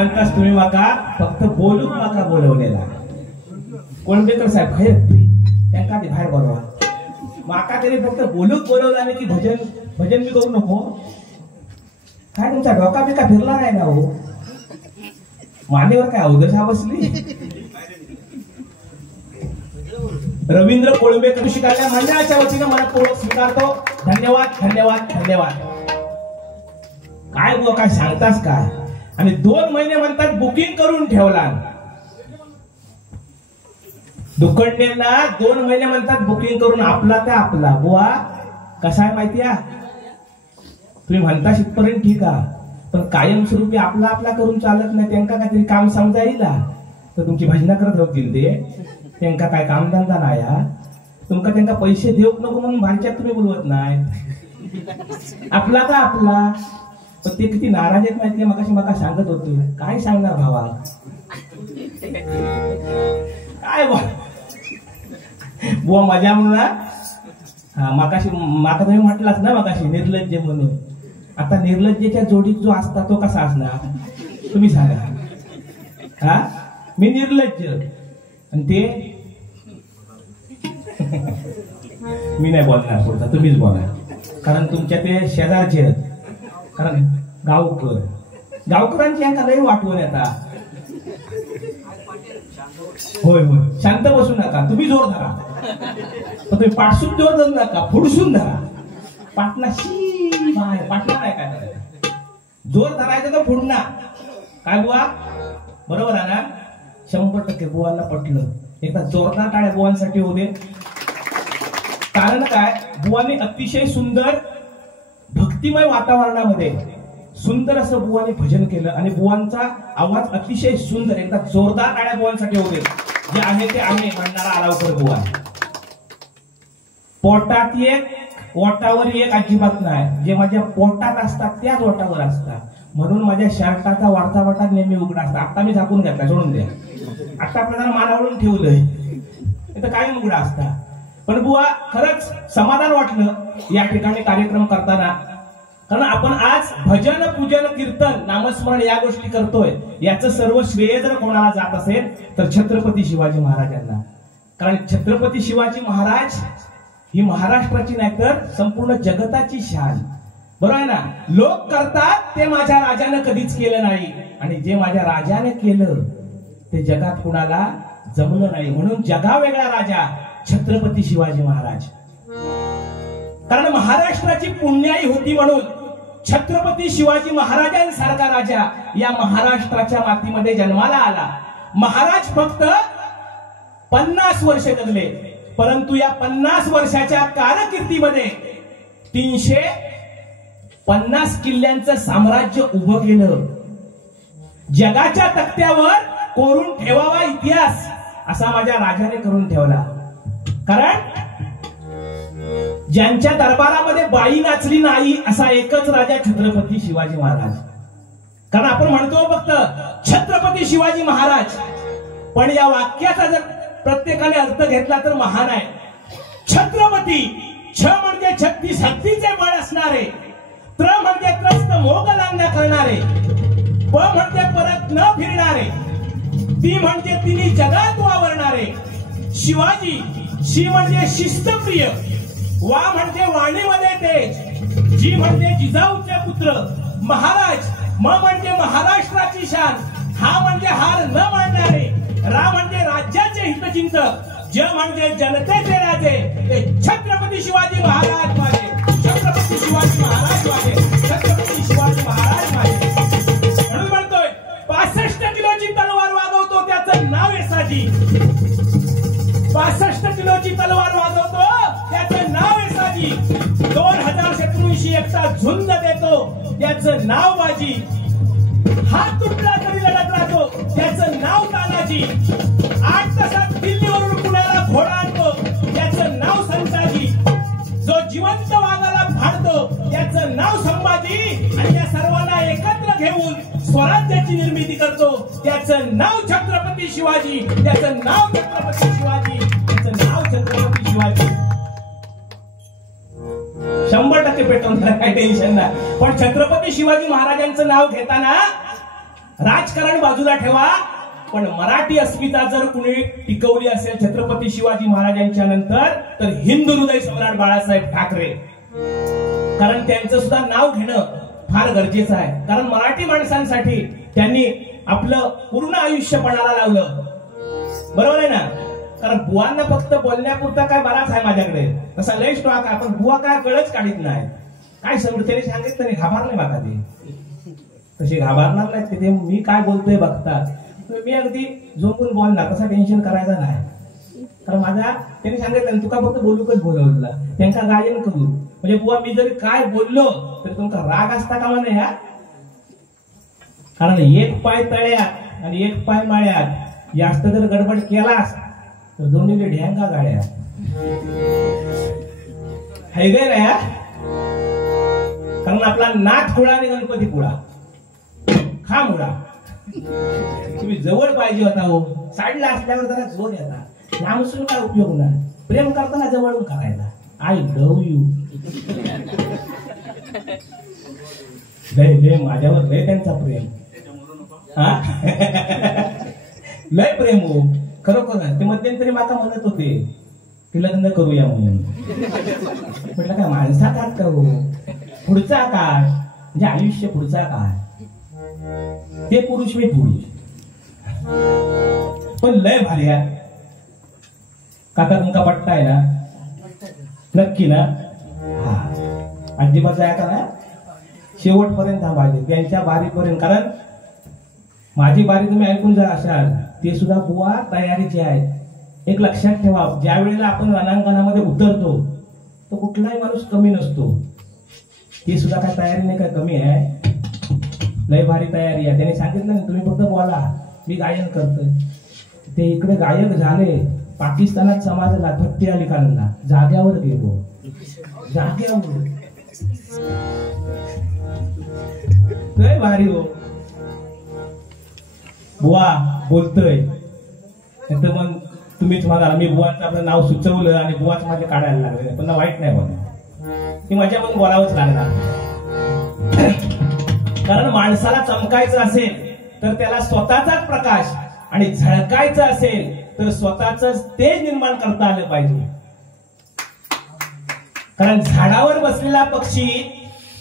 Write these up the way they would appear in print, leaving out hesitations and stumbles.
म्हणतास तुम्ही माका फक्त बोलूक माका बोलवलेला. कोळंबेकर साहेब बाहेर त्यांना ते बाहेर बोलवा. माका तरी फक्त बोलूक बोलवला नाही की भजन मी करू नको. काय तुमचा डोका बिका फिरला नाही ना हो. मानेवर काय अवदशा बसली. रवींद्र कोळंबेकर शिकायला मंडळाच्या वतीनं मला ओळख स्वीकारतो. धन्यवाद धन्यवाद धन्यवाद. काय बुवा काय सांगतास काय. आणि 2 महिने म्हणतात बुकिंग करून ठेवला. दुखंडेला 2 महिने म्हणतात बुकिंग करून. आपला तर आपला बुवा कसा आहे माहिती आहे. तुम्ही म्हणता शिकपर्यंत ठीक आहे, पण कायमस्वरूपी आपला आपला करून चालत नाही. त्यांना काहीतरी काम समजा येईल तर तुमची भजना करत राहतील. ते त्यांना काय कामधंदा नाही. तुमका त्यांना पैसे देऊक नको म्हणून भांच्यात तुम्ही बोलवत नाही. आपला तर आपला. पण ते किती नाराज आहेत माहितीये. मगाशी मका सांगत होते. काय सांगणार भावा. काय बुवा मजा म्हणून. मगाशी माका तुम्ही म्हटलाच ना मगाशी निर्लज्ज म्हणून. आता निर्लज्जेच्या जोडीत जो असता तो कसा असणार तुम्ही सांगा. मी निर्लज्ज आणि ते मी नाही बोलणार पुढचा, तुम्हीच बोला. कारण तुमच्या ते शेजारचे आहेत. कारण गावकरांची यांना लई वाटवून येतात. होय होय शांत बसू नका. तुम्ही जोर धरा, पण तुम्ही पाठसून जोर धरू नका, फुडसून धरा. पाटला नाही काय जोर धरायचं तर फुडणार. काय बुवा बरोबर आहे ना. 100% बुवांना पटलं. एकदा जोरदार टाळ्या बुवांसाठी होते. कारण काय बुवांनी अतिशय सुंदर भक्तिमय वातावरणामध्ये सुंदर असं बुवांनी भजन केलं. आणि बुवांचा आवाज अतिशय सुंदर. एकदा जोरदार टाळ्या बुवांसाठी होते. जे आहे ते आहे म्हणणारा आरावकर बुवा. पोटात एक ओटावर एक अजिबात नाही. जे माझ्या पोटात असतात त्याच ओटावर असतात. म्हणून माझ्या शर्टाचा वारसा वाटा नेहमी उघडा असतात. आता मी झाकून घेतला सोडून द्या. आता आपल्याला मानावरून ठेवलंय इथं काय उघडा असता. पण बुवा खरंच समाधान वाटलं या ठिकाणी कार्यक्रम करताना. कारण आपण आज भजन पूजन कीर्तन नामस्मरण या गोष्टी करतोय. याचं सर्व श्रेय जर कोणाला जात असेल तर छत्रपती शिवाजी महाराजांना. कारण छत्रपती शिवाजी महाराज ही महाराष्ट्राची नाही तर संपूर्ण जगताची शान. बरोबर आहे ना. लोक करतात ते माझ्या राजाने कधीच केलं नाही. आणि जे माझ्या राजाने केलं ते जगात कुणाला जमलं नाही. म्हणून जगावेगळा राजा छत्रपती शिवाजी महाराज. कारण महाराष्ट्राची पुण्याई होती म्हणून छत्रपती शिवाजी महाराजांसारखा राजा या महाराष्ट्राच्या मातीमध्ये जन्माला आला. महाराज फक्त 50 वर्ष जगले. परंतु या 50 वर्षाच्या कारकिर्दीमध्ये 350 किल्ल्यांचं साम्राज्य उभं केलं. जगाच्या तख्त्यावर कोरून ठेवावा इतिहास असा माझ्या राजाने करून ठेवला. कारण ज्यांच्या दरबारामध्ये बाई नाचली नाही असा एकच राजा छत्रपती शिवाजी महाराज. कारण आपण म्हणतो फक्त छत्रपती शिवाजी महाराज, पण या वाक्याचा जर प्रत्येकाने अर्थ घेतला तर महान आहे. छत्रपती छ म्हणजे छत्तीस हत्तीचे बळ असणारे, त्र म्हणजे त्रस्त मोगलांना करणारे, प म्हणजे परत न फिरणारे, ती म्हणजे तिन्ही जगात वावरणारे. शिवाजी शी म्हणजे शिस्तप्रिय, वा म्हणजे वाणीमध्ये तेज, जी म्हणजे जिजाऊचे पुत्र, महाराज म म्हणजे महाराष्ट्राची शान, हा म्हणजे हार न मानणारे, रा म्हणजे राज्याचे हितचिंतक, ज म्हणजे जनतेचे राजे, ते छत्रपती शिवाजी महाराज माझे, छत्रपती शिवाजी महाराज माझे, छत्रपती शिवाजी महाराज माझे. म्हणून म्हणतोय 65 किलोची तलवार वाजवतो त्याचं नाव येसाजी. 65 किलोची तलवार वाजवतो त्याचं नाव येसाजी. 2000 शत्रूंशी एकटा झुंज देतो त्याचं नाव बाजी. हात तुटला तरी लढत राहतो त्याचं नाव तानाजी. 8 तासात दिल्लीवरून पुण्याला घोडा आणतो त्याचं नाव संताजी. जो जिवंत वाघाला फाडतो त्याचं नाव संभाजी. आणि या सर्वांना एकत्र घेऊन स्वराज्याची निर्मिती करतो त्याचं नाव छत्रपती शिवाजी. त्याचं नाव छत्रपती शिवाजी. त्याचं नाव छत्रपती शिवाजी. 100% पेटवून काही टेन्शन नाही. पण छत्रपती शिवाजी महाराजांचं नाव घेताना राजकारण बाजूला ठेवा, पण मराठी अस्मिता जर कुणी टिकवली असेल छत्रपती शिवाजी महाराजांच्या नंतर तर हिंदू हृदय सम्राट बाळासाहेब ठाकरे. कारण त्यांचं सुद्धा नाव घेणं फार गरजेचं आहे. कारण मराठी माणसांसाठी त्यांनी आपलं पूर्ण आयुष्य पणाला लावलं. बरोबर आहे ना? कारण बुवांना फक्त बोलण्यापुरता काय बराच आहे माझ्याकडे, तसा लय स्टॉक आहे, पण बुवा काय कळच काढीत नाही. काय समज त्याने सांगितलं नाही, घाबरले बघा ते तसे घाबरणार नाहीत ते मी काय बोलतोय बघतात. मी अगदी झोपून बोलणार, तसा टेन्शन करायचं नाही. कारण माझा त्यांनी सांगितलं तुका फक्त बोलूकच बोलवलं, त्यांचा गायन करू. म्हणजे बुवा मी जरी काय बोललो तरी तुमचा राग असता कामा नाही. कारण एक पाय तळ्यात आणि एक पाय माळ्यात जास्त जर गडबड केलास तर दोन्ही ढ्यांगा गाड्या है गे ना. कारण आपला नाथ कुळा आणि गणपती कुळा खा मुळा. तुम्ही जवळ पाहिजे होता हो, साईडला असल्यावर जरा जोर येता. लांबसून काय उपयोग नाही. प्रेम करताना जवळून करायला. I love you. लय लय माझ्यावर लय त्यांचा प्रेम, लय प्रेम हो खरोखर. ते मध्यंतरी माका म्हणत होते की लग्न करूया म्हणून. म्हटलं काय माणसा का करू, पुढचा काय म्हणजे आयुष्य पुढचा काय, ते पुरुष मी पुरुष. पण लय भारी आहे काका, तुमका पट्टा आहे ना? नक्की ना? हा अजिबात जायचा ना, शेवटपर्यंत थांबायचे त्यांच्या बारीपर्यंत. कारण माझी बारी तुम्ही ऐकून जा असाल, ते सुद्धा बुवा तयारीचे आहेत. एक लक्षात ठेवा, ज्या वेळेला आपण रणांगणामध्ये उतरतो तो कुठलाही माणूस कमी नसतो. ते सुद्धा काय तयारी नाही, काय कमी आहे, लय भारी तयारी आहे. त्याने सांगितलं ना तुम्ही फक्त बोला, मी गायन करतोय. ते इकडे गायक झाले, पाकिस्तानात समाजाला भट्टी अली खानला जाग्यावर गेलो, जाग्यावर. लय भारी हो. बुवा बोलतोय तर मग तुम्हीच म्हणाला मी बुवांचं आपलं नाव सुचवलं आणि बुवाच माझे काढायला लागले, पण वाईट नाही बोला, ती माझ्या पण बोलावंच लागणार. कारण माणसाला चमकायचं असेल तर त्याला स्वतःचाच प्रकाश आणि झळकायचं असेल तर स्वतःच तेज निर्माण करता आलं पाहिजे. कारण झाडावर बसलेला पक्षी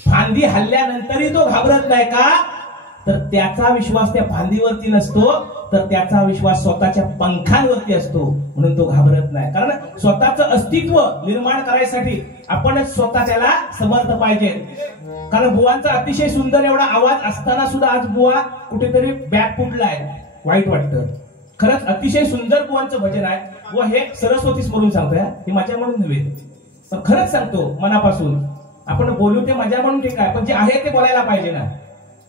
फांदी हल्ल्यानंतरही तो घाबरत नाही का, तर त्याचा विश्वास त्या फांदीवरती नसतो, तर त्याचा विश्वास स्वतःच्या पंखांवरती असतो, म्हणून तो घाबरत नाही. कारण स्वतःचं अस्तित्व निर्माण करायसाठी आपणच स्वतः त्याला समर्थ पाहिजे. कारण बुवांचा अतिशय सुंदर एवढा आवाज असताना सुद्धा आज बुवा कुठेतरी बॅक फुटलाय, वाईट वाटतं. खरंच अतिशय सुंदर बुवांचं भजन आहे. व हे सरस्वती स्मरून सांगतोय, हे माझ्या म्हणून नव्हे, पण खरंच सांगतो मनापासून. आपण बोलू ते माझ्या म्हणून ठीक आहे, पण जे आहे ते बोलायला पाहिजे ना.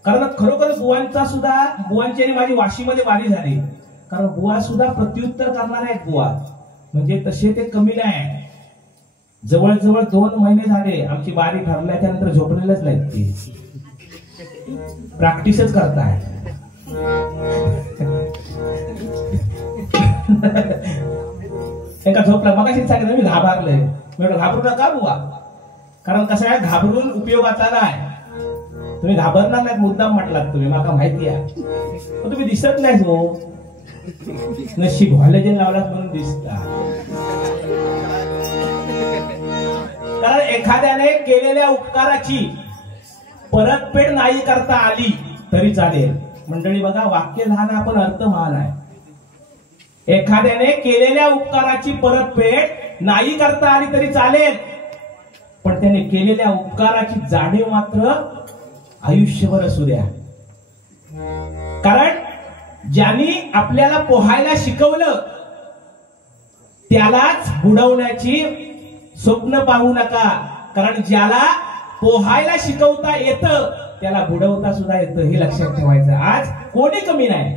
कारण खरोखर बुवांचा सुद्धा, बुवांची आणि माझी वाशीमध्ये वारी झाली. कारण बुवा सुद्धा प्रत्युत्तर करणार आहेत बुवा, म्हणजे तसे ते कमी नाही. जवळजवळ 2 महिने झाले आमची बारी ठरल्या, त्यानंतर झोपलेलंच नाहीत ते, प्रॅक्टिसच करताय. एका झोपला मग सांगितलं मी घाबरलंय. घाबरू नका बुवा, कारण कसं आहे घाबरून उपयोगाचा नाही. तुम्ही घाबरणार नाहीत मुद्दाम म्हटलात तुम्ही, मला माहिती आहे, पण तुम्ही दिसत नाही हो. नशीब व्हॉलेजन लावलात म्हणून दिसता. कारण एखाद्याने केलेल्या उपकाराची परतफेड नाही करता आली तरी चालेल. मंडळी बघा, वाक्य लहान आपण अर्थ महान आहे. एखाद्याने केलेल्या उपकाराची परतफेड नाही करता आली तरी चालेल, पण त्याने केलेल्या उपकाराची जाणीव मात्र आयुष्यभर असू द्या. कारण ज्यांनी आपल्याला पोहायला शिकवलं त्यालाच बुडवण्याची स्वप्न पाहू नका. कारण ज्याला पोहायला शिकवता येतं त्याला बुडवता सुद्धा येतं, हे लक्षात ठेवायचं. आज कोणी कमी नाही,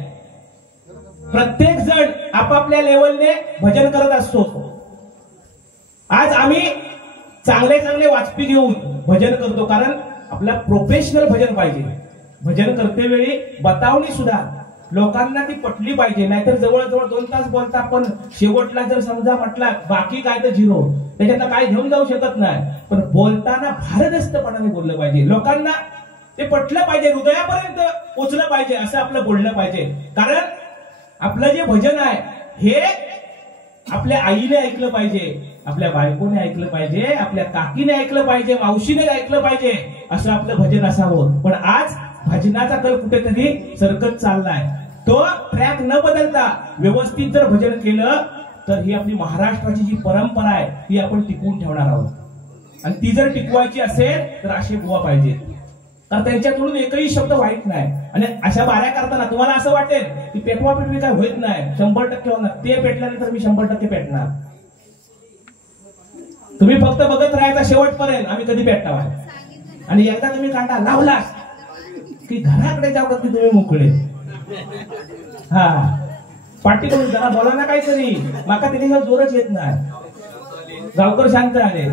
प्रत्येक जण आपापल्या लेवलने भजन करत असतो. आज आम्ही चांगले चांगले वाजपी घेऊन भजन करतो, कारण आपला प्रोफेशनल भजन पाहिजे. भजन करते वेळी बतावणी सुद्धा लोकांना ती पटली पाहिजे. नाहीतर जवळजवळ 2 तास बोलता, पण शेवटला जर समजा म्हटला बाकी काय तर 0, त्याच्यात काय घेऊन जाऊ शकत नाही. पण बोलताना भारदस्तपणाने बोललं पाहिजे. लोकांना ते पटलं पाहिजे, हृदयापर्यंत पोचलं पाहिजे, असं आपलं बोलणं पाहिजे. कारण आपलं जे भजन आहे हे आपल्या आईने ऐकलं पाहिजे, आपल्या बायकोने ऐकलं पाहिजे, आपल्या काकीने ऐकलं पाहिजे, मावशीने ऐकलं पाहिजे, असं आपलं भजन असावं. पण आज भजनाचा कल कुठेतरी सरकत चाललाय. तो ट्रॅक न बदलता व्यवस्थित जर भजन केलं तर ही आपली महाराष्ट्राची जी परंपरा आहे ती आपण टिकवून ठेवणार आहोत. आणि ती जर टिकवायची असेल तर असे बुवा पाहिजे, तर त्यांच्याकडून एकही शब्द वाईट नाही. आणि अशा बाऱ्या करताना तुम्हाला असं वाटेल की पेटवा पेटवी काय होत नाही, 100% होणार. ते पेटल्यानंतर मी 100% पेटणार. तुम्ही फक्त बघत राहायचा शेवटपर्यंत आम्ही कधी पेटणार. आणि एकदा तुम्ही कांदा लावलास की घराकडे जाऊ का तुम्ही मोकळे. हा पाठी करून जरा बोला ना काहीतरी, माका त्याच्या जोरच येत नाही. गावकर शांत आले,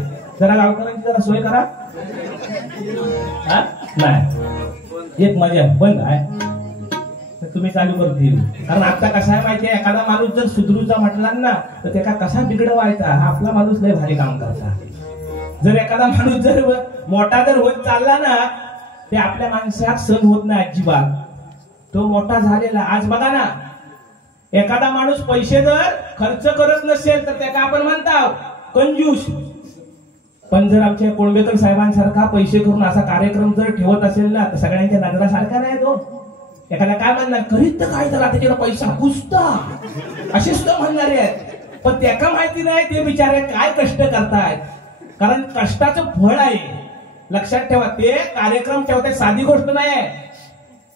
जरा गावकरांची जरा सोय करा. हा नाही एक मजा बंद आहे तुम्ही चालू करतील. कारण आता कसा आहे माहितीये, एखादा माणूस जर सुधरूचा म्हटला ना तर त्याला कसा बिघडवायचा, हा आपला माणूस लय भारी काम करता. जर एखादा माणूस जर मोठा जर होत चालला ना ते आपल्या माणसात सहन होत नाही अजिबात. तो मोठा झालेला आज बघा ना, एखादा माणूस पैसे जर खर्च करत नसेल तर त्याला आपण म्हणता कंजूस. पण जर आमच्या कोळंबेकर साहेबांसारखा पैसे करून असा कार्यक्रम जर ठेवत असेल ना तर सगळ्यांच्या नजरासारखा नाही तो. एखादा काय म्हणणार, करीत तर काय झाला त्याच्याला पैसा पुसता, असेच तर म्हणणारे आहेत. पण त्याला माहिती नाही ते बिचारे काय कष्ट करतायत. कारण कष्टाचं फळ आहे. लक्षात ठेवा, ते कार्यक्रम ठेवते साधी गोष्ट नाही.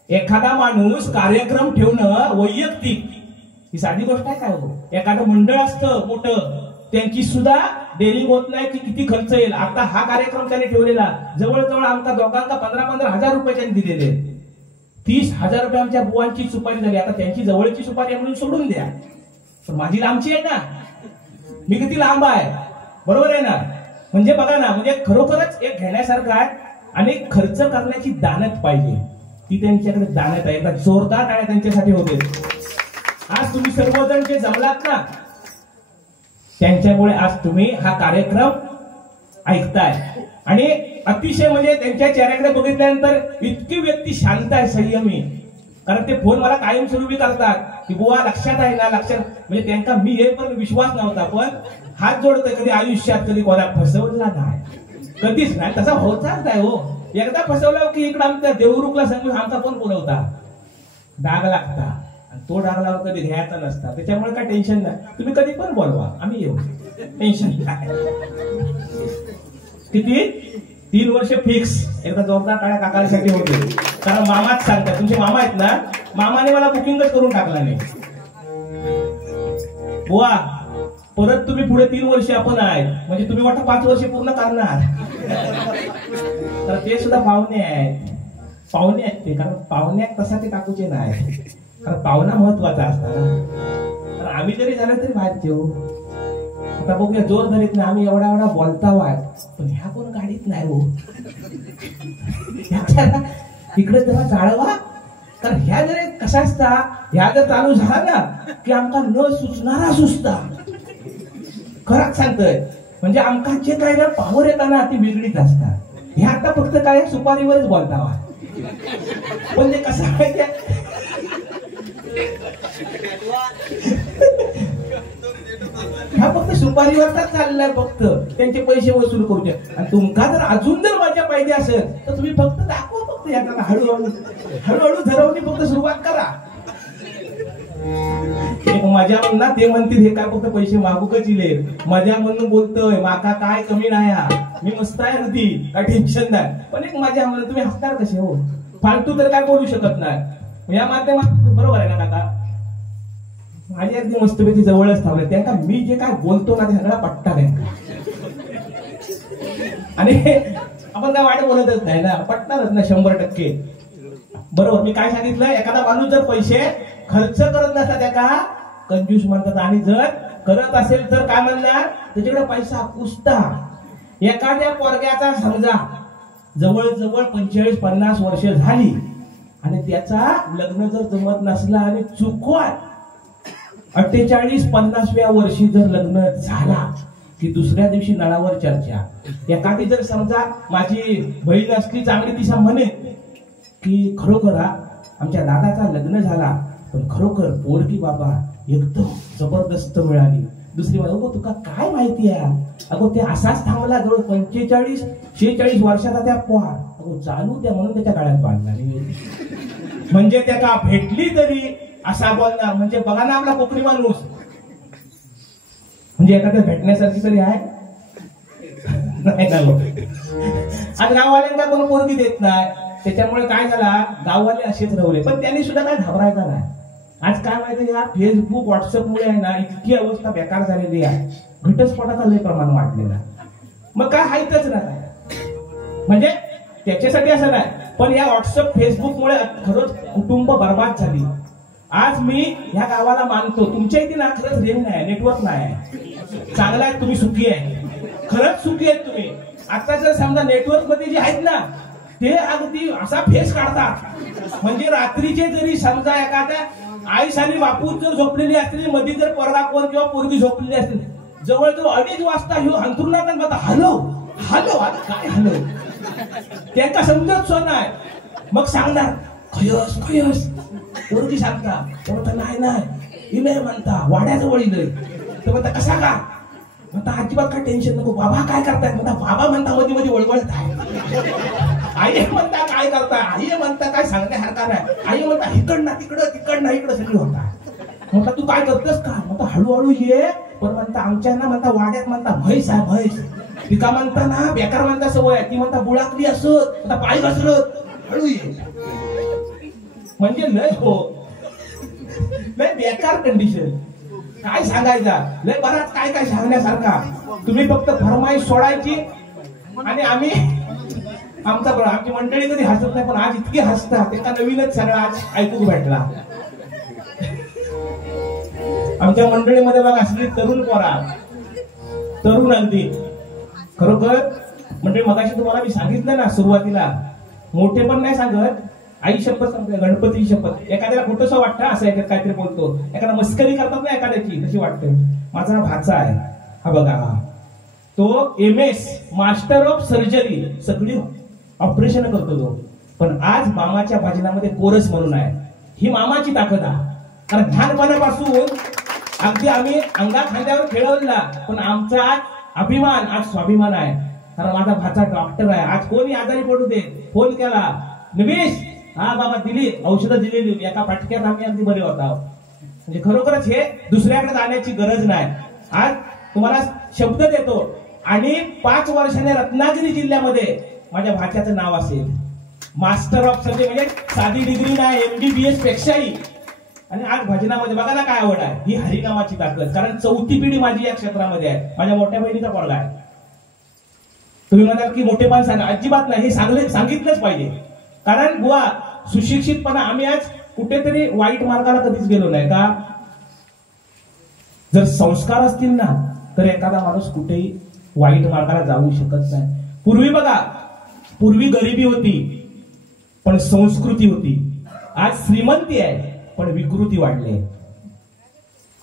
एखादा माणूस कार्यक्रम ठेवणं वैयक्तिक ही साधी गोष्ट आहे काय हो. एखादं मंडळ असतं मोठं, त्यांची सुद्धा डेअरिंग होत नाही की किती खर्च येईल. आता हा कार्यक्रम त्यांनी ठेवलेला जवळजवळ आमच्या दोघांना 15-15 हजार रुपये त्यांनी दिलेले. 30,000 रुपये आमच्या बुवांची सुपारी झाली. आता त्यांची जवळची सुपारी म्हणून सोडून द्या, पण माझी लांबची आहे ना, मी किती लांब आहे, बरोबर आहे ना. म्हणजे बघा ना, म्हणजे खरोखरच एक घेण्यासारखं आहे. आणि खर्च करण्याची दानत पाहिजे, ती त्यांच्याकडे दानत आहे. एकदा जोरदार टाळ्या त्यांच्यासाठी होते. आज तुम्ही सर्वजण जे जमलात ना त्यांच्यामुळे आज तुम्ही हा कार्यक्रम ऐकताय. आणि अतिशय म्हणजे त्यांच्या चेहऱ्याकडे बघितल्यानंतर इतकी व्यक्ती शांत आहे, संयमी. कारण ते फोन मला कायमस्वरूपी करतात की बुवा लक्षात आहे ना, लक्षात. म्हणजे त्यांचा मी हे पण विश्वास नव्हता, पण हात जोडतोय. कधी आयुष्यात कधी कोणा फसवला नाही, कधीच नाही. तसा होताच नाही हो. एकदा फसवला की इकडे आमच्या देवरुखला सांगून आमचा कोण बोलवता, डाग लागता. तो डाग लावून कधी घ्यायचा नसता. त्याच्यामुळे काय टेन्शन नाही, तुम्ही कधी पण बोलवा आम्ही येऊ, टेन्शन काय. किती 3 वर्ष फिक्स. एकदा जोरदार टाळ्या काकांसाठी होते. कारण मामाच सांगतात, तुमचे मामा आहेत ना, मामाने मला बुकिंगच करून टाकला नाही. बुवा परत तुम्ही पुढे 3 वर्ष आपण आहेत, म्हणजे तुम्ही वाटतं 5 वर्ष पूर्ण करणार. तर ते सुद्धा पाहुणे आहेत, पाहुणे आहेत ते. कारण पाहुण्यात तसा ते काकूचे नाही, कारण पाहुणा महत्वाचा असतात. तर आम्ही जरी झालं तरी बाहेरचे हो. आता बघूया जोर धरीत नाही, आम्ही एवढा एवढा बोलताव आहे, पण ह्या कोण गाडीत नाही हो. इकडे जरा जाळवा. तर ह्या जर कसा असता, ह्या जर चालू झाला ना की आमका न सुचणारा सुचता. खरंच सांगतोय, म्हणजे आमका जे काय ना पावर येताना ती वेगळीच असतात. ह्या आता फक्त काय सुपारीवरच बोलतावा, पण ते कसं आहे हा फक्त सुपारीवरच चाललाय, फक्त त्यांचे पैसे वसूल करू द्या. आणि तुमका जर अजून जर मजा पाहिजे असेल तर तुम्ही फक्त दाखवा, फक्त याला हळूहळू हळूहळू धरवणी फक्त सुरुवात करा. एक मजा म्हणून ते म्हणतील हे काय फक्त पैसे मागूकच इले, मजा म्हणून बोलतोय, माका काय कमी नाही, मी मस्त आहे होती, काय टेन्शन नाही. पण एक मजा म्हणून तुम्ही हसणार कसे हो, फालतू तर काय बोलू शकत नाही. या माध्यमात बरोबर आहे ना काका, माझी अगदी मस्तपैकी जवळच थांबले. त्यांना मी जे काय बोलतो ना ते सगळा पट्टा त्यांना. आणि आपण काय वाईट बोलतच नाही ना, पटणारच ना 100%. बरोबर मी काय सांगितलं, एखादा माणूस जर पैसे खर्च करत नसता त्याका कंजूस म्हणतात. आणि जर करत असेल तर काय म्हणणार, त्याच्याकडे पैसा पुसता. एखाद्या पोरग्याचा समजा जवळजवळ 45-50 वर्ष झाली आणि त्याचा लग्न जर जमत नसला आणि चुकवा 48-50व्या वर्षी जर लग्न झाला की दुसऱ्या दिवशी नळावर चर्चा. एखादी जर समजा माझी बहीण असली चांगली, ती म्हणे की खरोखर आमच्या दादाचा लग्न झाला, पण खरोखर पोरगी बाबा एकदम जबरदस्त मिळाली. दुसरी बाजू, अगो तुका काय माहिती आहे, अगो ते असाच थांबला जवळ 45-46 वर्षाचा त्या पोहा, अगो चालू द्या म्हणून त्याच्या गाड्यात बांधला. म्हणजे त्याला भेटली तरी असा बोलणार. म्हणजे बघा ना आपला कोकणी माणूस, म्हणजे एखाद्या भेटण्यासारखी तरी आहे नाही ना. आणि गाववाल्यांना कोण पोरगी देत नाही, त्याच्यामुळे काय झाला, गाववाले असेच रवले. पण त्यांनी सुद्धा काय घाबरायचं नाही. आज काय माहिती, या फेसबुक व्हॉट्सअपमुळे आहे ना इतकी अवस्था बेकार झालेली आहे, घटस्फोटाचं लय प्रमाण वाढलेलं. मग काय हायतच नाही, म्हणजे त्याच्यासाठी असं नाही, पण या व्हॉट्सअप फेसबुकमुळे खरंच कुटुंब बर्बाद झाली. आज मी ह्या गावाला मानतो, तुमच्या इथे ना खरंच रेंज नाही, नेटवर्क नाही, चांगला आहे, तुम्ही सुखी आहे, खरंच सुखी आहेत तुम्ही. आता जर समजा नेटवर्क मध्ये जे आहेत ना ते अगदी असा फेस काढतात, म्हणजे रात्रीचे जरी समजा एखाद्या आईस आणि बापू जर झोपलेली असतील, मध्ये जर पोरगा कोण किंवा पोरगी झोपलेली असतील, जवळजवळ 2:30 वाजता ह्यो अंथरुणात बघा हॅलो हॅलो काय हॅलो, त्यांना समजत सो नाही. मग सांगणार खयस खयस, पोरगी सांगता तर नाही नाही इले म्हणता वाड्याजवळ इले, तर म्हणता कसा का, म्हणता अजिबात काय टेन्शन नको, बाबा काय करतायत, म्हणता बाबा म्हणता मध्ये मध्ये वळवळत आहे. आई म्हणता काय करताय, आई म्हणता काय सांगण्यासारखा नाही, आई म्हणता इकडनं तिकडनं इकडं सगळी होता. म्हणता तू काय करतोस का, म्हणता हळूहळू ये, पण म्हणता आमच्या ना म्हणता वाड्यात म्हणता म्हैस आहे म्हैस, तिका म्हणता ना बेकार म्हणता सवय, ती म्हणता बुळाकली असत, आता पाय घसरत, हळू ये. म्हणजे लय हो लय बेकार कंडिशन, काय सांगायचा, लय बराच काय काय सांगण्यासारखा. तुम्ही फक्त फरमाईश सोडायची आणि आम्ही आमची मंडळी कधी हसत नाही, पण आज इतके हसतात, एका नवीनच सगळं आज ऐकून भेटला. आमच्या मंडळीमध्ये बघा असली तरुण पोरा, तरुण अगदी खरोखर. म्हणजे मगाशी तुम्हाला मी सांगितलं ना सुरुवातीला, मोठे पण नाही सांगत, आई शपथ सांगते, गणपती शपथ. एखाद्याला खोटंसं वाटतं, असं एखाद काहीतरी बोलतो, एखादा मस्करी करतात ना एखाद्याची, तशी वाटते. माझा भाचा आहे हा बघा, तो MS मास्टर ऑफ सर्जरी, सगळी ऑपरेशन करतो तो, पण आज मामाच्या भजनामध्ये कोरस म्हणून आहे. ही मामाची ताकद आहे, कारण लहानपणापासून अगदी आम्ही अंगा खांद्यावर खेळवला, पण आमचा आज अभिमान, आज स्वाभिमान आहे, कारण माझा भाचा डॉक्टर आहे. आज कोणी आजारी पडू दे, फोन केला, निमेश हा बाबा दिली औषधं दिलेली, एका फटक्यात आम्ही अगदी बरे होत आहोत. म्हणजे खरोखरच हे दुसऱ्याकडे जाण्याची गरज नाही. आज तुम्हाला शब्द देतो, आणि 5 वर्षाने रत्नागिरी जिल्ह्यामध्ये माझ्या भाच्याचं नाव असेल, मास्टर ऑफ सर्जरी, म्हणजे साधी डिग्री नाही, MBBS पेक्षाही. आणि आज भजनामध्ये बघा ना काय आवड आहे, ही हरिनामाची ताकद, कारण 4थी पिढी माझी या क्षेत्रामध्ये आहे. माझ्या मोठ्या बहिणीचा पोरगा आहे. तुम्ही म्हणाल की मोठेपण सांगा, अजिबात नाही, हे सांगितलंच पाहिजे, कारण बुवा सुशिक्षितपणा, आम्ही आज कुठेतरी वाईट मार्गाला कधीच गेलो नाही का. जर संस्कार असतील ना तर एखादा माणूस कुठेही वाईट मार्गाला जाऊ शकत नाही. पूर्वी बघा, पूर्वी गरिबी होती पण संस्कृती होती, आज श्रीमंती आहे पण विकृती वाढली,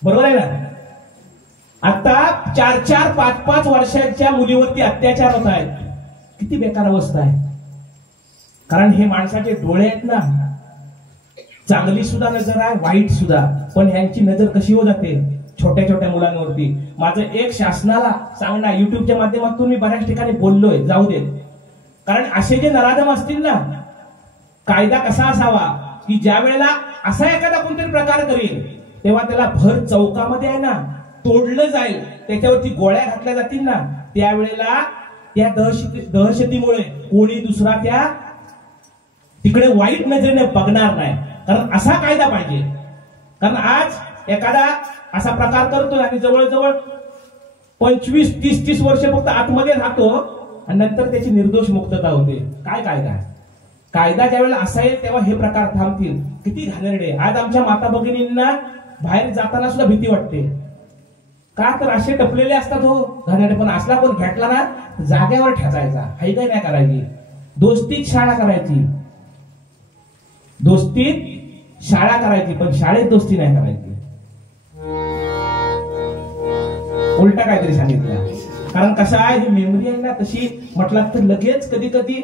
बरोबर आहे ना. आता 4-4, 5-5 वर्षाच्या मुलीवरती अत्याचार होत आहेत, किती बेकार अवस्था आहे. कारण हे माणसाचे डोळे आहेत ना, चांगली सुद्धा नजर आहे, वाईट सुद्धा, पण ह्यांची नजर कशी हो जाते छोट्या छोट्या मुलांवरती. माझं एक शासनाला सांगणार, युट्यूबच्या माध्यमातून मी बऱ्याच ठिकाणी बोललोय, जाऊ देत, कारण असे जे नराधम असतील ना, कायदा कसा असावा की ज्या वेळेला असा एखादा कोणतरी प्रकार करेल तेव्हा त्याला भर चौकामध्ये आहे ना तोडलं जाईल, त्याच्यावरती गोळ्या घातल्या जातील ना, त्यावेळेला त्या दहशतीमुळे कोणी दुसरा त्या तिकडे वाईट नजरेने बघणार नाही. कारण असा कायदा पाहिजे, कारण आज एखादा असा प्रकार करतोय आणि जवळजवळ 25-30 वर्ष फक्त आतमध्ये राहतो आणि नंतर त्याची निर्दोष मुक्तता होते. काय कायदा, कायदा ज्यावेळेला असाईल तेव्हा हे प्रकार थांबतील. किती घाणेरडे. आज आमच्या माता भगिनींना बाहेर जाताना सुद्धा भीती वाटते, का तर असे टपलेले असतात हो घाणेरडे. पण असला कोण भेटला ना जाग्यावर ठेचायचा, हाय काय नाही करायची, दोस्तीत शाळा करायची, दोस्तीत शाळा करायची, पण शाळेत दोस्ती नाही करायची. उलटा काहीतरी सांगितलं, कारण कसं आहे, ही मेमरी आहे ना तशी म्हटलं तर लगेच कधी कधी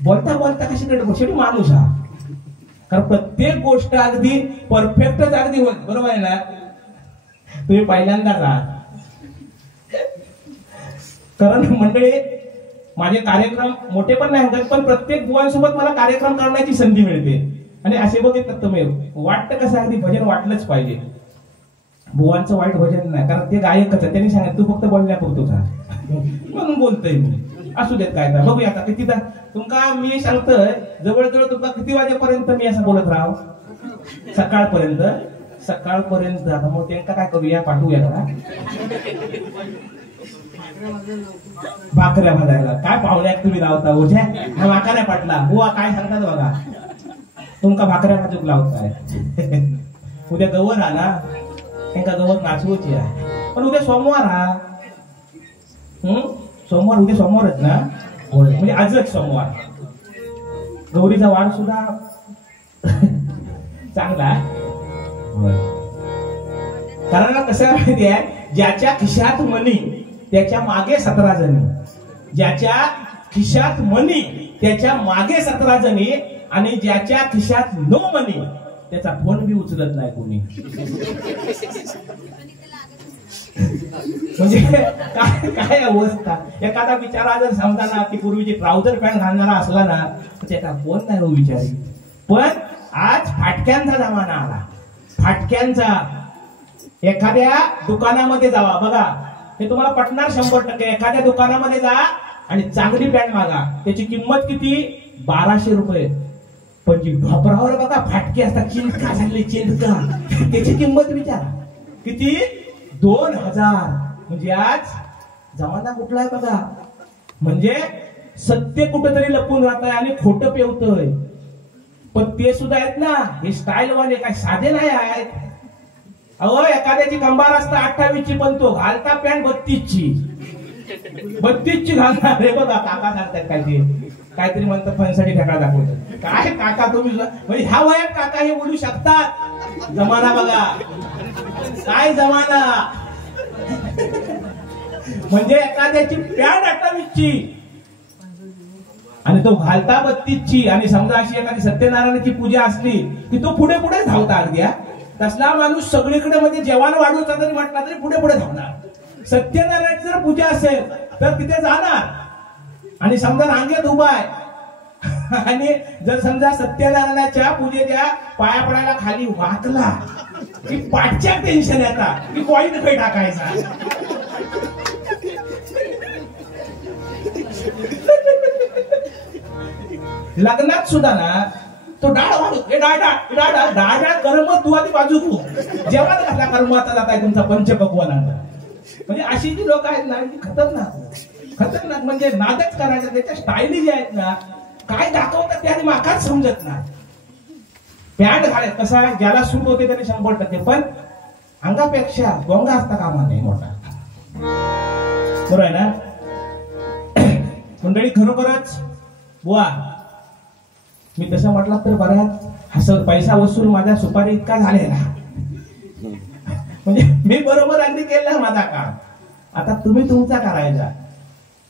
बोलता बोलता कशी शेवटी माणूस हा, कारण प्रत्येक गोष्ट अगदी परफेक्टच अगदी होत, बरोबर आहे ना. तुम्ही पहिल्यांदाच आहात. कारण मंडळी माझे कार्यक्रम मोठे पण नाही होत, पण प्रत्येक बुवांसोबत मला कार्यक्रम करण्याची संधी मिळते. आणि असे बघितलं तुम्ही वाटतं कसं अगदी भजन वाटलंच पाहिजे. बुवांचं वाईट भजन नाही, कारण ते गायकच आहे. त्यांनी सांगितलं तू फक्त बोलण्यापुरतोच हा, म्हणून बोलतोय मी. असू देत काय तर बघूया आता किती तुमका मी सांगतोय. जवळजवळ तुमका किती वाजेपर्यंत मी असं बोलत राहाव? सकाळपर्यंत. सकाळपर्यंत आता मग त्यांना काय करूया, पाठवूया का भाकऱ्या भाजायला? काय पाहुण्यात तुम्ही लावता ओझ्या, हा माका नाही पाटला. बुवा काय सांगतात बघा, तुमका भाकऱ्या भाजूक लावताय. उद्या गवर हा ना, त्यांना गवर नाचवूची आहे. पण उद्या सोमवार हा, सोमवार उद्या सोमवारच ना, म्हणजे आजच सोमवार. गौरीचा वाढ सुद्धा चांगला आहे. कारण कसं माहिती आहे, ज्याच्या खिशात मनी त्याच्या मागे 17 जणी, ज्याच्या खिशात मनी त्याच्या मागे 17 जणी, आणि ज्याच्या खिशात नो मनी त्याचा फोन बी उचलत नाही कोणी. म्हणजे काय काय अवस्था. एखादा बिचारा जर समजा ना की पूर्वीची ट्राउझर पॅन्ट घालणारा असला ना तर त्याचा फोन नाही हो विचारी. पण आज फाटक्यांचा जमाना आला, फाटक्यांचा. एखाद्या दुकानामध्ये जावा, बघा हे तुम्हाला पटणार 100%. एखाद्या दुकानामध्ये जा आणि चांगली पॅन्ट मागा, त्याची किंमत किती? 1200 रुपये. पण जी ढोपरावर बघा फाटके असतात, चिंटका झाले चिंटका, त्याची किंमत विचारा किती? 2000. म्हणजे आज जमाना कुठला आहे बघा. म्हणजे सत्य कुठेतरी लपून राहत आहे आणि खोटं पेवतोय. पण ते सुद्धा आहेत ना हे स्टाईल वाले, काय साधे नाही आहेत. अहो एखाद्याची कंबार असता 28ची, पण तो घालता पॅन्ट 32ची घालणार. हे बघा काका सांगतात काय ते, काहीतरी म्हणतात फणसाठी ठेका दाखवतात. काय काका तुम्ही म्हणजे ह्या वयात काका हे बोलू शकतात? जमाना बघा काय जमाना. म्हणजे एखाद्याची पॅन्ट 28ची आणि तो घालता 32ची. आणि समजा अशी एखादी सत्यनारायणाची पूजा असली की तो पुढे पुढे धावता अगद्या. तसला माणूस सगळीकडे म्हणजे जेवण वाढवचा जरी म्हटला तरी पुढे पुढे धावणार. सत्यनारायणाची जर पूजा असेल तर तिथे जाणार आणि समजा रांगेत उभा आहे आणि जर समजा सत्यनारायणाच्या पूजेच्या पाया पडायला खाली वाकला की पाठच्या टेन्शन येतात की कॉईन काही टाकायचा. लग्नात सुद्धा ना तो डाळ वाढू डाळ कर्म तू आधी बाजू तू जेवण घातला कर्माचा जात आहे तुमचा पंचपक्वानाचा. म्हणजे अशी जी लोक आहेत ना ती खतरनाक म्हणजे नादच करायचं. त्याच्या स्टाईली जे आहेत ना काय दाखवतात ते आणि माकाच समजत नाही. पॅन्ट घालत कसा ज्याला सूट होते त्याने 100%, पण अंगापेक्षा गोंगा असता कामा नाही मोठा. बरोबर आहे ना मंडळी. खरोखरच बुवा मी तसं म्हटलं तर बऱ्याच पैसा वसूल माझ्या सुपारी इतका झालेला. म्हणजे मी बरोबर अगदी केला माझा काम. आता तुम्ही तुमचा करायचा.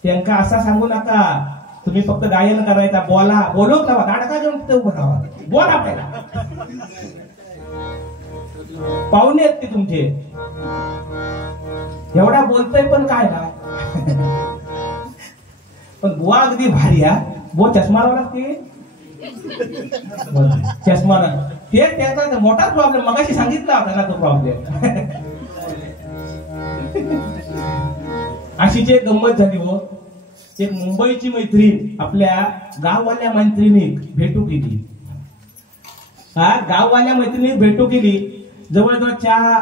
त्यांना असा सांगू नका तुम्ही फक्त गायन करायचा, बोलवत राहा, नाटका घेऊन तिथे उभं राहा, बोला पहिला. पाहुणे आहेत ते तुमचे, एवढा बोलतोय पण काय ना. पण बुवा अगदी भारी हा. बुवा चष्मा लावला ते चष्मा ते त्याचा मोठाच प्रॉब्लेम. मगाशी सांगितला होता ना तो प्रॉब्लेम. अशीच एक गंमत झाली हो. एक मुंबईची मैत्रीण आपल्या गाववाल्या मैत्रिणी भेटू केली. गाववाल्या मैत्रिणी भेटू केली. जवळजवळ चहा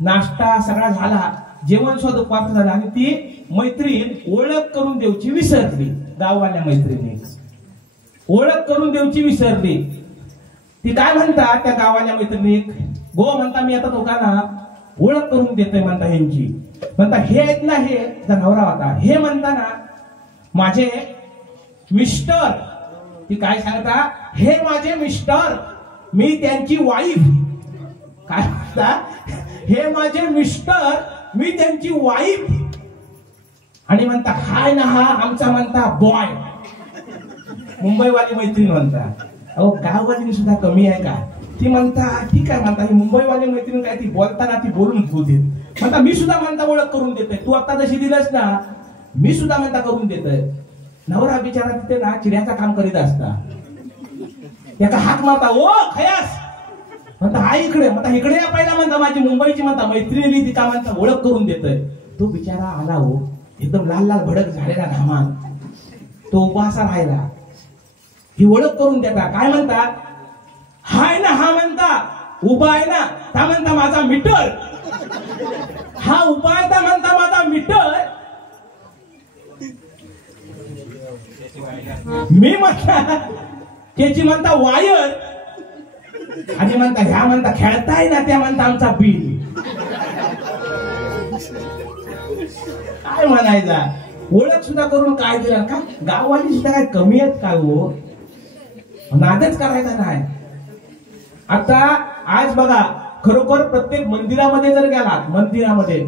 नाश्ता सगळा झाला, जेवण सुद्धा दुपारचं झालं आणि ती मैत्रीण ओळख करून देऊची विसरली. गाववाल्या मैत्रिणी ओळख करून देऊची विसरली. ती काय म्हणता त्या गावाल्या मैत्रिणी, गो म्हणता मी आता दोघांना ओळख करून देतोय म्हणता ह्यांची. म्हणता हे आहेत ना, हे नवरा होता, हे म्हणता ना माझे मिस्टर. ती काय सांगता, हे माझे मिस्टर, मी त्यांची वाईफ. काय म्हणता, हे माझे मिस्टर, मी त्यांची वाईफ. आणि म्हणता हाय ना हा आमचा म्हणता बॉय. मुंबईवाली मैत्रीण म्हणता. अहो गाववाली सुद्धा कमी आहे का? ती म्हणता ठीक आहे म्हणता, ही मुंबईवाली मैत्रीण काय ती बोलताना ती बोलून घेऊ देत म्हणता. मी सुद्धा म्हणता ओळख करून देतोय, तू आता जशी दिलंस ना मी सुद्धा म्हणता करून देतोय. नवरा बिचारा तिथे ना चिड्याचं काम करीत असता, त्याचा हाक मारता ओ खयास म्हणता हा इकडे म्हणता, इकडे या पहिला म्हणता माझी मुंबईची म्हणता मैत्रिणी ती का म्हणता ओळख करून देतोय. तो बिचारा आला हो एकदम लाल लाल भडक झालेला घामान, तो उभा असा राहिला. ही ओळख करून देता काय म्हणता, हाय ना हा म्हणता, उभा आहे ना त्या म्हणता माझा मीटर, हा उभा आहे त्या म्हणता माझा मीटर. मी म्हणता त्याची म्हणता वायर, आणि म्हणता ह्या म्हणता खेळताय ना त्या म्हणता आमचा बिल. काय म्हणायचा, ओळख सुद्धा करून काय दिला का? गाववाली सुद्धा काय कमी आहेत का हो? नादच करायचा नाही. आता आज बघा खरोखर प्रत्येक मंदिरामध्ये जर गेलात मंदिरामध्ये,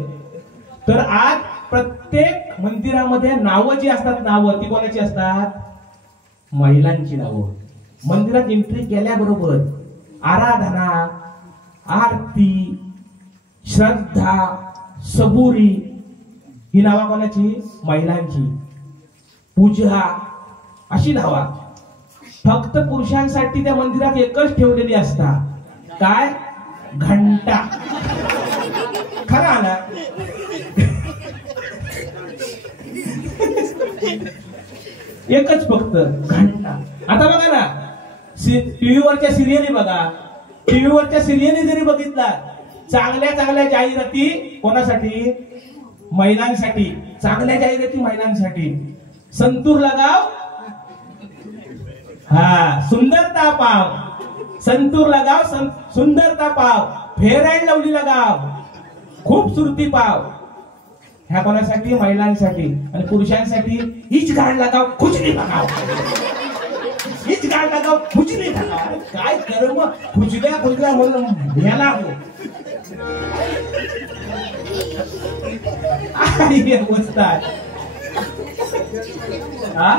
तर आज प्रत्येक मंदिरामध्ये नावं जी असतात, नावं ती कोणाची असतात? महिलांची नावं. मंदिरात एंट्री केल्याबरोबर आराधना, आरती, श्रद्धा, सबुरी ही नावा कोणाची? महिलांची. पूजा अशी नावा. फक्त पुरुषांसाठी त्या मंदिरात एकच ठेवलेली असतात, काय? घंटा. खरा ना? एकच फक्त घंटा. आता बघा ना टीव्हीवरच्या सिरियली बघा, टीव्हीवरच्या सिरियली जरी बघितला, चांगल्या चांगल्या जाहिराती कोणासाठी? महिलांसाठी. चांगल्या जाहिराती महिलांसाठी. संतूर लगाव, हा सुंदरता पाव, संतूर लगाव सुंदरता पाव, फेअर अँड लवली लगाव, खूबसूरती पाव. ह्या कोणासाठी? महिलांसाठी. आणि पुरुषांसाठी हीच गाड लगाव खुजली लगाव, हीच गाड लगाव खुजली लगाव. काय कर मग खुजल्या खुजल्या म्हणून भ्याला हो. अवस्था हा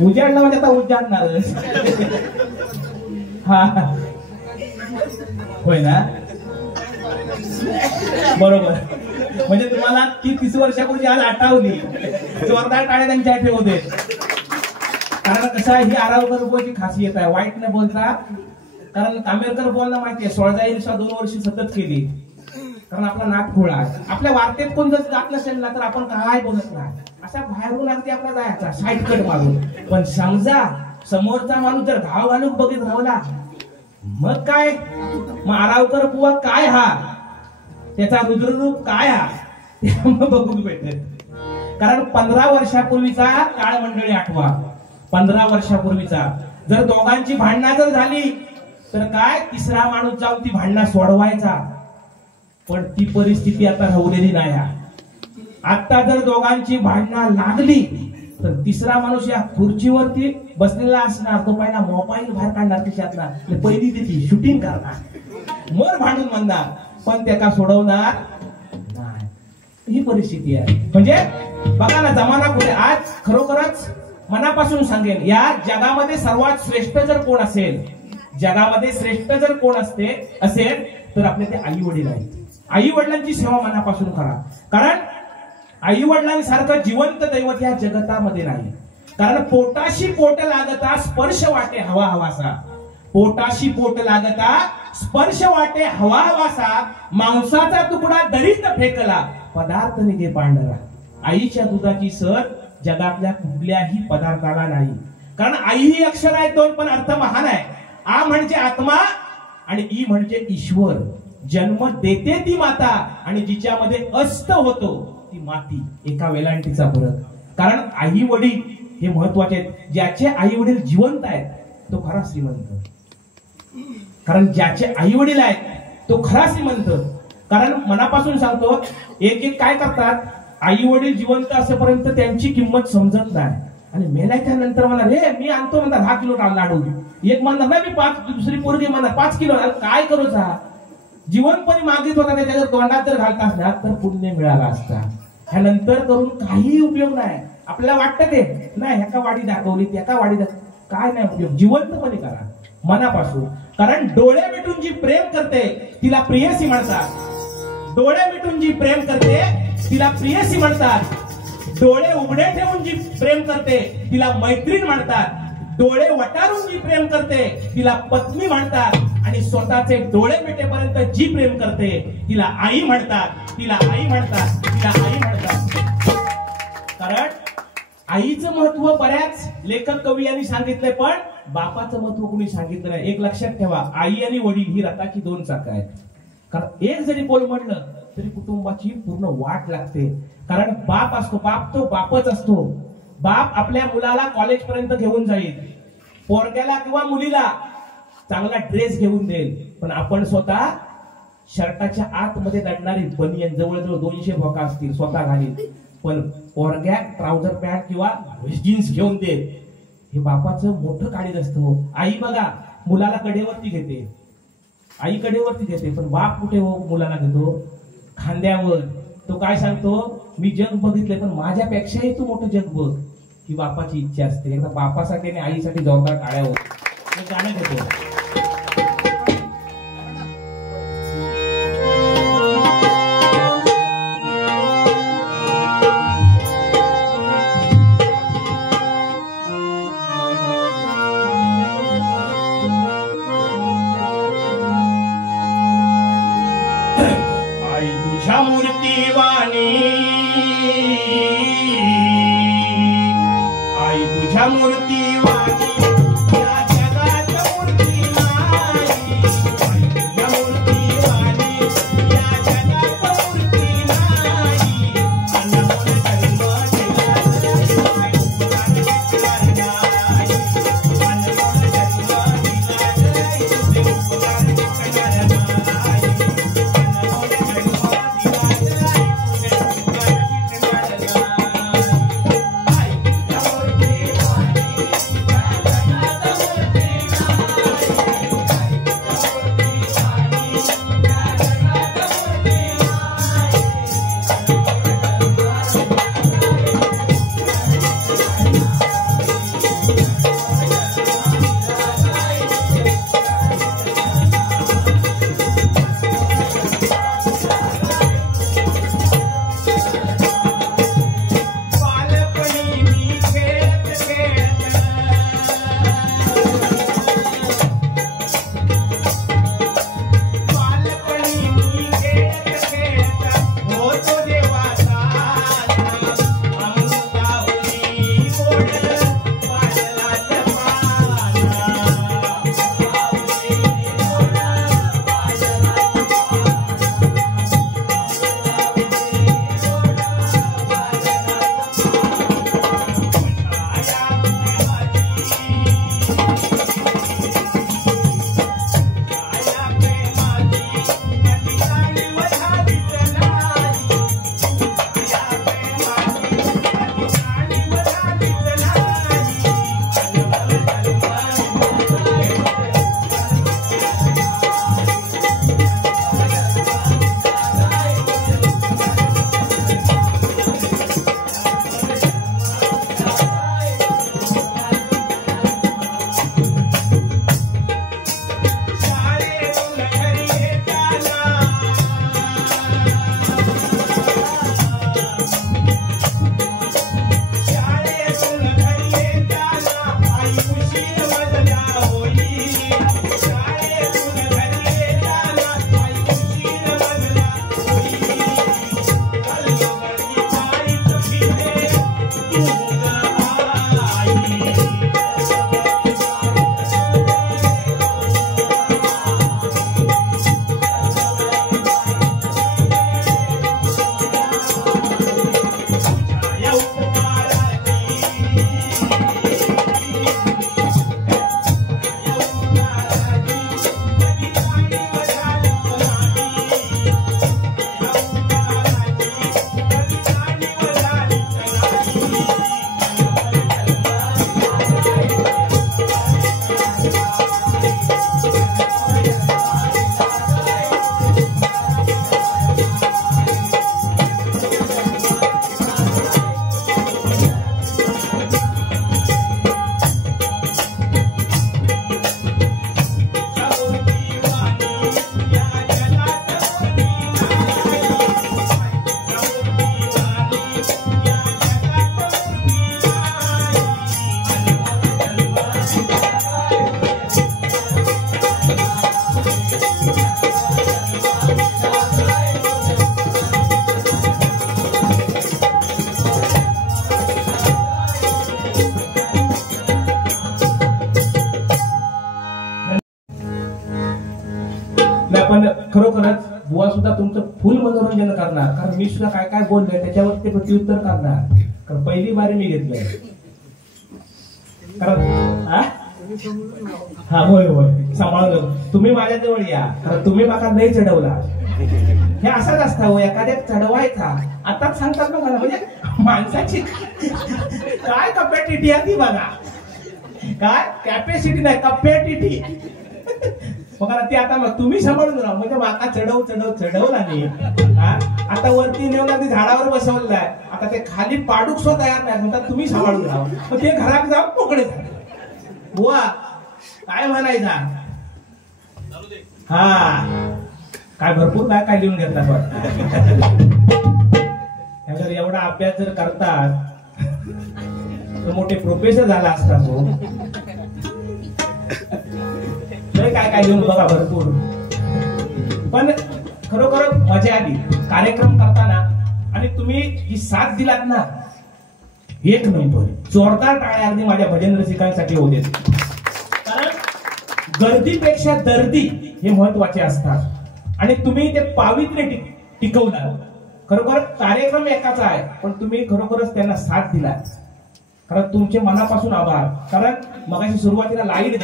उजाडला म्हणजे आता उजाडणारच. हा होय ना, बरोबर. म्हणजे तुम्हाला ती 30 वर्षापूर्वी आज आठवली, जोरदार टाळ्या त्यांच्या ठेवू दे. कारण कसं आहे, ही आरावकर रुपयाची खासियत आहे, वाईट न बोलता. कारण कामेरकर बोलणं माहितीये, सोळजाई 2 वर्ष सतत केली. कारण आपला नाक खोळा, आपल्या वार्तेत कोण जर जात नसेल ना तर आपण काय बोलत नाही. असा बाहेरून अगदी आपला जायचा साईड कट मारून. पण समजा समोरचा माणूस जर घाव घालून बघित राहला, मग काय? मग आरावकर बुवा काय हा, त्याचा रुद्ररूप काय हा, मग बघून भेटेल. कारण 15 वर्षापूर्वीचा काळ मंडळी आठवा. 15 वर्षापूर्वीचा जर दोघांची भांडणं जर झाली तर काय, तिसरा माणूस जाऊन ती भांडणं सोडवायचा. पण ती परिस्थिती आता राहिलेली नाही. आता जर दोघांची भांडणं लागली तर तिसरा माणूस या खुर्चीवरती बसलेला असणार, तो पहिला मोबाईल बाहेर काढणार खिशातला, पहिली तिची शूटिंग करणार, मग भांडून म्हणणार, पण त्याला सोडवणार नाही. ही परिस्थिती आहे. म्हणजे बघा ना जमाना कुठे. आज खरोखरच मनापासून सांगेन, या जगामध्ये सर्वात श्रेष्ठ जर कोण असेल, जगामध्ये श्रेष्ठ जर कोण असेल तर आपले ते आई वडील आहेत. आई वडिलांची सेवा मनापासून करा. कारण आई वडिलांसारखं जिवंत दैवत या जगतामध्ये नाही. कारण पोटाशी पोट लागता स्पर्श वाटे हवा हवासा, पोटाशी पोट लागता स्पर्श वाटे हवा हवासा, मांसाचा तुकडा दरीत फेकला पदार्थ निघे पांढरा. आईच्या दुधाची सर जगातल्या कुठल्याही पदार्थाला नाही. कारण आई ही अक्षर आहे दोन, पण अर्थ महान आहे. आ म्हणजे आत्मा आणि ई म्हणजे ईश्वर. जन्म देते ती माता आणि जिच्यामध्ये अस्त होतो ती माती. एका वेलांटीचा फरक. कारण आई वडील हे महत्वाचे आहेत. ज्याचे आई वडील जिवंत आहेत तो खरा श्रीमंत. कारण ज्याचे आई वडील आहेत तो खरा श्रीमंत. कारण मनापासून सांगतो, एक एक काय करतात, आई वडील जिवंत असेपर्यंत त्यांची किंमत समजत नाही, आणि मेल्याच्या नंतर म्हणा रे मी आणतो म्हणतात 10 किलो लाडू, एक म्हणणार नाही मी 5, दुसरी पोरगी म्हणणार 5 किलो. काय करूचा, जिवंतपणे मागित होता त्याच्या जर तोंडात जर घालता असणार तर पुण्य मिळाला असता. ह्यानंतर करून काही उपयोग नाही. आपल्याला वाटतं ते नाही, ह्याका वाडी दाखवली त्याका वाडी काय नाही उपयोग, जिवंतपणे करा मनापासून. कारण डोळे मिटून जी प्रेम करते तिला प्रियसी म्हणतात. डोळे मिटून जी प्रेम करते तिला प्रियसी म्हणतात. डोळे उघडे ठेवून जी प्रेम करते तिला मैत्रीण म्हणतात. डोळे वटारून जी प्रेम करते तिला पत्नी म्हणतात. आणि स्वतःचे डोळे मिटेपर्यंत जी प्रेम करते तिला आई म्हणतात. तिला आई म्हणतात. तिला आई म्हणतात. कारण आईचं महत्व बऱ्याच लेखक कवी यांनी सांगितलंय, पण बापाचं महत्व कोणी सांगितलं नाही. एक लक्षात ठेवा, आई आणि वडील ही रथाची दोन चाकं आहेत. कारण एक जरी कोलमडलं तरी कुटुंबाची पूर्ण वाट लागते. कारण बाप असतो, बाप तो बापच असतो. बाप आपल्या मुलाला कॉलेज पर्यंत घेऊन जाईल, पोरग्याला किंवा मुलीला चांगला ड्रेस घेऊन देईल, पण आपण स्वतः शर्टाच्या आतमध्ये दडणारी बनियन जवळजवळ 200 भोका असतील स्वतः घालील, पण पोरग्या ट्राउझर पॅन्ट किंवा जीन्स घेऊन दे. हे बापाचं मोठं काळीज असतं. आई बघा मुलाला कडेवरती घेते, आई कडेवरती घेते, पण बाप कुठे हो मुलाला घेतो खांद्यावर. तो काय सांगतो, मी जग बघितलंय पण माझ्यापेक्षाही तू मोठं जग बघ. ही बापाची इच्छा असते. एकदा बापासाठी आणि आईसाठी जोरदार टाळ्या होत. मी गाणं घेतो. मूर्तीवाणी आई तुझ्या मूर्तीवाणी या जगात मूर्ती नाही. आई तुझ्या मूर्तीवाणी या जगात मूर्ती नाही. अनमोल जन्म दिला आई तुझ्या नाही. अनमोल जन्म दिला आई तुझ्या नाही. सुद्धा तुमचं फुल मनोरंजन करणार, कारण मी सुद्धा काय काय बोललोय त्याच्यावर ते प्रत्युत्तर करणार, कारण पहिली बारी मी घेतलोय. कारण हा होय होय सांभाळून तुम्ही माझ्याजवळ या, कारण तुम्ही माका नाही चढवला. हे असंच असतं हो, एखाद्या चढवायचा आताच सांगतात बघा, म्हणजे माणसाची काय कपॅसिटी आहे ती बघा, काय कॅपॅसिटी नाही कपॅसिटी बघा ती. आता मग तुम्ही सांभाळून राहा, म्हणजे माका चढवला नाही. आता वरती नेऊन अगदी झाडावर बसवलाय, आता ते खाली पाडूक सो तयार नाही, म्हणतात तुम्ही सांभाळून राहा. मग ते घरात जाऊन मोकळे झाले. बुवा काय म्हणायचा, हा काय भरपूर काय काय लिहून घेतला. पण एवढा अभ्यास जर करतात तर मोठे प्रोफेसर झाला असता तो. काय काय लिहून बघा भरपूर. पण खरोखर मजा आली कार्यक्रम करताना, आणि तुम्ही जी साथ दिलात ना, एक नंबर जोरदार टाळ्या अगदी माझ्या भजन रसिकांसाठी होते. कारण गर्दीपेक्षा दर्दी हे महत्वाचे असतात, आणि तुम्ही ते पावित्र्य टिकवणार. खरोखर कार्यक्रम एकाचा आहे, पण तुम्ही खरोखरच त्यांना साथ दिला, कारण तुमचे मनापासून आभार. कारण मगाशी सुरुवातीला लाईट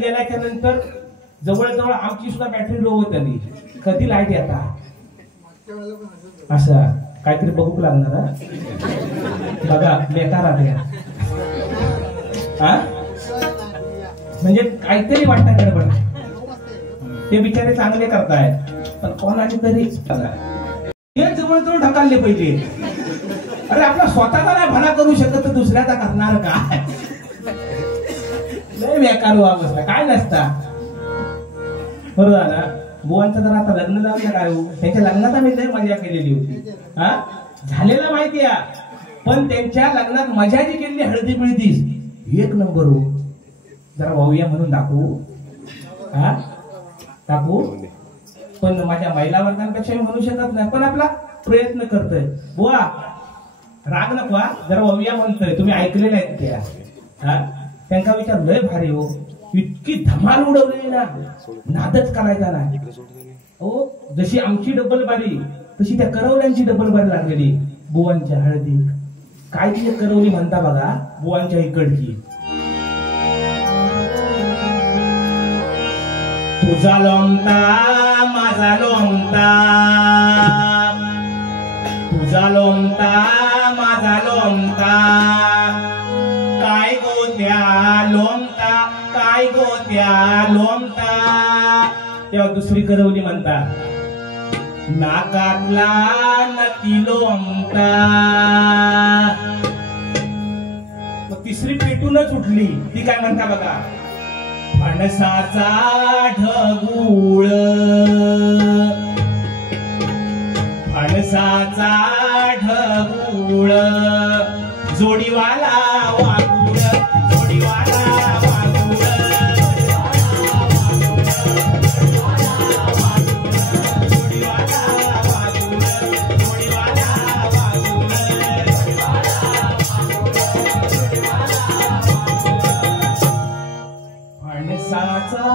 द्यायच्या नंतर जवळजवळ आमची सुद्धा बॅटरी लो होत आली. कधी लाईट येता असं काहीतरी बघूक लागणार बघा, बेकार आले. म्हणजे काहीतरी वाटतं गडबड. ते बिचारे चांगले करतायत, पण कोणाची तरी हे जवळजवळ ढकलले पाहिजे. अरे आपला स्वतःचा नाही भला करू शकत तर दुसऱ्याचा करणार काय? लय बेकार अवस्था, काय नसता. बरोबर ना. बुवांचं जर आता लग्न लावलं काय हो, त्यांच्या लग्नात आम्ही लय मजा केलेली होती. झालेला माहिती आहे, पण त्यांच्या लग्नात मजा जी केली हळदी मिळतीस एक नंबर हो. जरा वाहूया म्हणून दाखवू टाकू, पण माझ्या महिला वर्गांपेक्षा मी म्हणू शकत नाही, पण आपला प्रयत्न करतोय. बुवा राग नको, जरा वाहूया म्हणतोय. तुम्ही ऐकलेलं आहेत त्या, त्यांचा विचार लय भारी हो, इतकी धमाल उडवलेली ना, नादच करायचा नाही हो. जशी आमची डबल बारी तशी त्या करवल्यांची डबल बारी लागलेली बुवांच्या हळदीत. काय ती करवली म्हणता बघा बुवांच्या इकडची. तुझा लोमता माझा लोमता, तुझा लोमता माझा लोमता, काय गोत्या लोमता, काय गोत्या लोमता. तेव्हा दुसरी करवली म्हणता, नाकातला नक्की लोमता. मग तिसरी पेटूनच उठली, ती काय म्हणता बघा, फणसाचा ढगूळ, फणसाचा ढगूळ, जोडीवाला वागूळ, जोडीवाला वागूळ, जोडीवाला वागूळ, जोडीवाला वागूळ. फणसाचा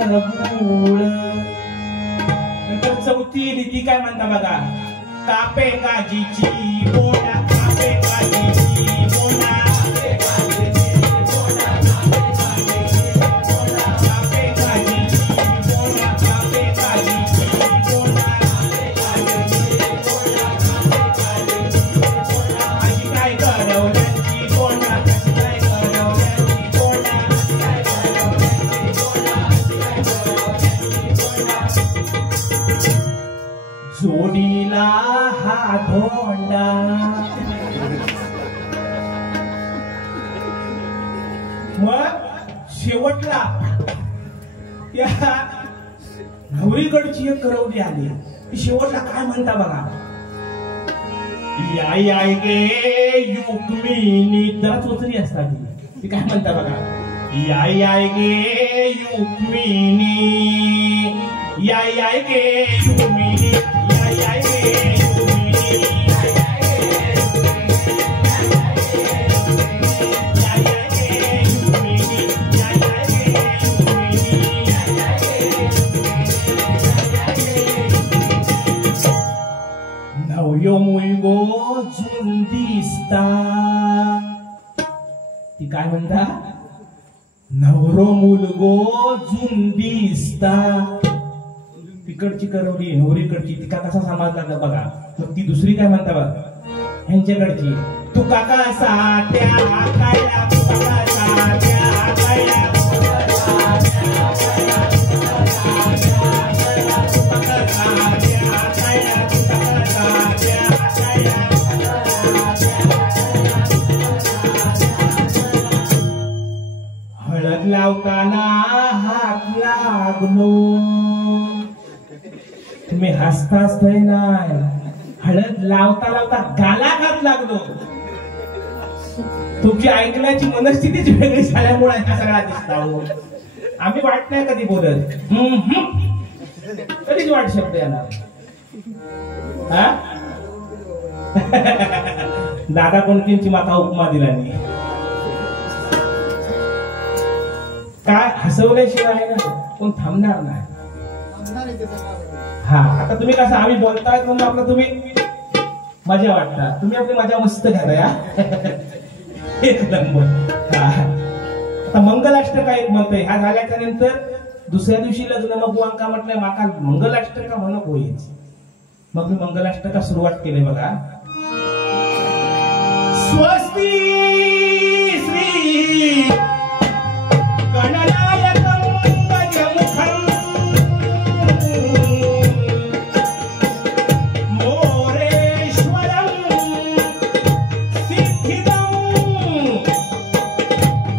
ढगूळ. नंतर चौथी रीती काय म्हणता बघा, कापे काजीची बोला, कापे काजीची बोला, कापे काजीची बोला, कापे काजीची बोला, कापे काजीची बोला, अशी काय करवल्याची बोला, अशी काय करवल्याची बोला, काय करवल्याची बोला, काय करवल्याची बोला. जोडीला हा धोंडा. मग शेवटला त्या नवरीकडची एक करवली आली, ती शेवटला काय म्हणता बघा, याय याय गे युक्मिनी. जरा चोचरी असतात ती काय म्हणता बघा, याय याय गे युक्मिनी, याय याय गे युक्मिनी, याय याय गे युक्मिनी, याय याय गे युक्मिनी, याय याय गे युक्मिनी, याय याय गे युक्मिनी, याय याय गे युक्मिनी, याय याय गे युक्मिनी. ती काय म्हणता, नवरो मुलगो जुंदिस्ता. तिकडची करवली नवरीकडची तिका कसा समजला बघा. मग ती दुसरी काय म्हणता बघा ह्यांच्याकडची, तुका कसा त्या काया तुका कसा त्या काया हळद लावताना हात लागलो. तुम्ही हसताच नाही, हळद लावता लावता गालात हात लागलो. तुमची ऐकण्याची मनस्थितीच वेगळी झाल्यामुळे हा सगळा दिसता हो. आम्ही वाट नाही कधी बोलत, कधीच वाट शब्द येणार. दादा कोणतींची माता उपमा दिला नाही. काय हसवल्याशिवाय ना कोण थांबणार नाही. हा आता तुम्ही कसं आम्ही बोलताय म्हणून आपलं तुम्ही मजा वाटता, तुम्ही आपली मजा मस्त घ्या या. एक नंबर. आता मंगलाष्टका एक म्हणतोय, हा झाल्याच्या नंतर दुसऱ्या दिवशी लग्न. मग वांका म्हटलंय माका मंगलाष्टका म्हणत होईच. मग मी मंगलाष्टका सुरुवात केली बघा. स्वस्ती श्री गणनायकं गजमुखं मोरेश्वरं सिद्धिदं